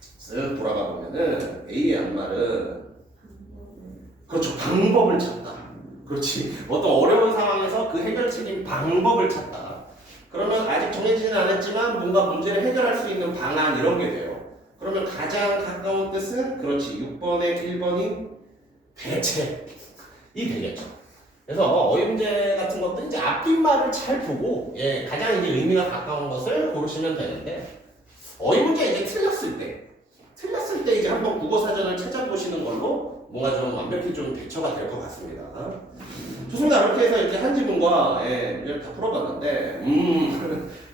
쓱 돌아가 보면은 A의 앞말은 그렇죠. 방법을 찾다. 그렇지. 어떤 어려운 상황에서 그 해결책인 방법을 찾다. 그러면 아직 정해지진 않았지만 뭔가 문제를 해결할 수 있는 방안 이런 게 돼요. 그러면 가장 가까운 뜻은 그렇지. 6번에 1번이 대책이 되겠죠. 그래서 어휘 문제 같은 것도 이제 앞뒷말을 잘 보고 가장 이제 의미가 가까운 것을 고르시면 되는데 어휘 문제 이제 틀렸을 때 이제 한번 국어사전을 찾아보시는 걸로 뭔가 좀 완벽히 좀 대처가 될 것 같습니다. 좋습니다. 이렇게 해서 이제 한 지문과 문제를 다 풀어봤는데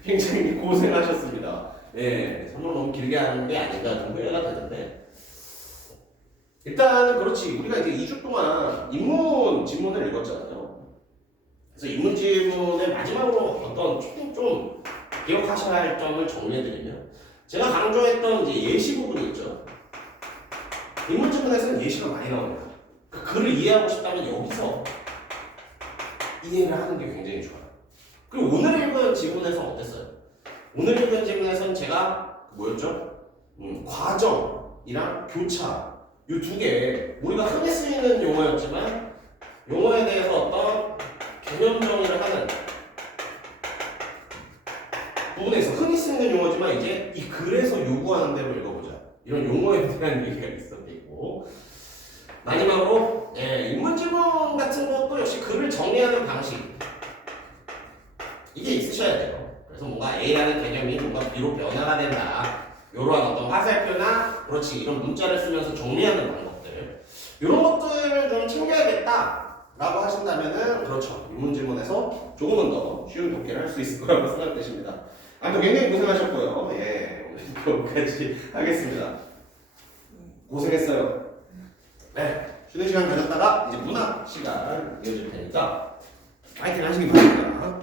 굉장히 고생하셨습니다. 설명 너무 길게 하는 게 아닌가 좀 후회가 되는데 일단은 그렇지. 우리가 이제 2주 동안 인문 지문을 읽었잖아요. 그래서 인문 지문의 마지막으로 어떤 좀 기억하셔야 할 점을 정리해드리면 제가 강조했던 이제 예시 부분이 있죠. 인문 지문에서는 예시가 많이 나옵니다. 그 글을 이해하고 싶다면 여기서 이해를 하는 게 굉장히 좋아요. 그리고 오늘 읽은 지문에서 어땠어요? 오늘 읽은 지문에서는 제가 뭐였죠? 과정이랑 교차 이 두 개 우리가 흔히 쓰이는 용어였지만 용어에 대해서 어떤 개념 정의를 하는 부분에서 흔히 쓰이는 용어지만 이제 이 글에서 요구하는 대로 읽어보자. 이런 용어에 대한 얘기가 있었고 마지막으로 인문지문 같은 것도 역시 글을 정리하는 방식 이게 있으셔야 돼요. 그래서 뭔가 A라는 개념이 뭔가 B로 변화가 된다. 이런 어떤 화살표나 그렇지 이런 문자를 쓰면서 정리하는 방법들 이런 것들을 좀 챙겨야겠다라고 하신다면은 그렇죠. 인문지문에서 조금은 더 쉬운 독해를 할 수 있을 거라고 생각되십니다. 아무튼 굉장히 고생하셨고요. 오늘 여기까지 하겠습니다. 고생했어요. 쉬는 시간 가졌다가 이제 문학 시간 이어질 테니까 파이팅 하시기 바랍니다.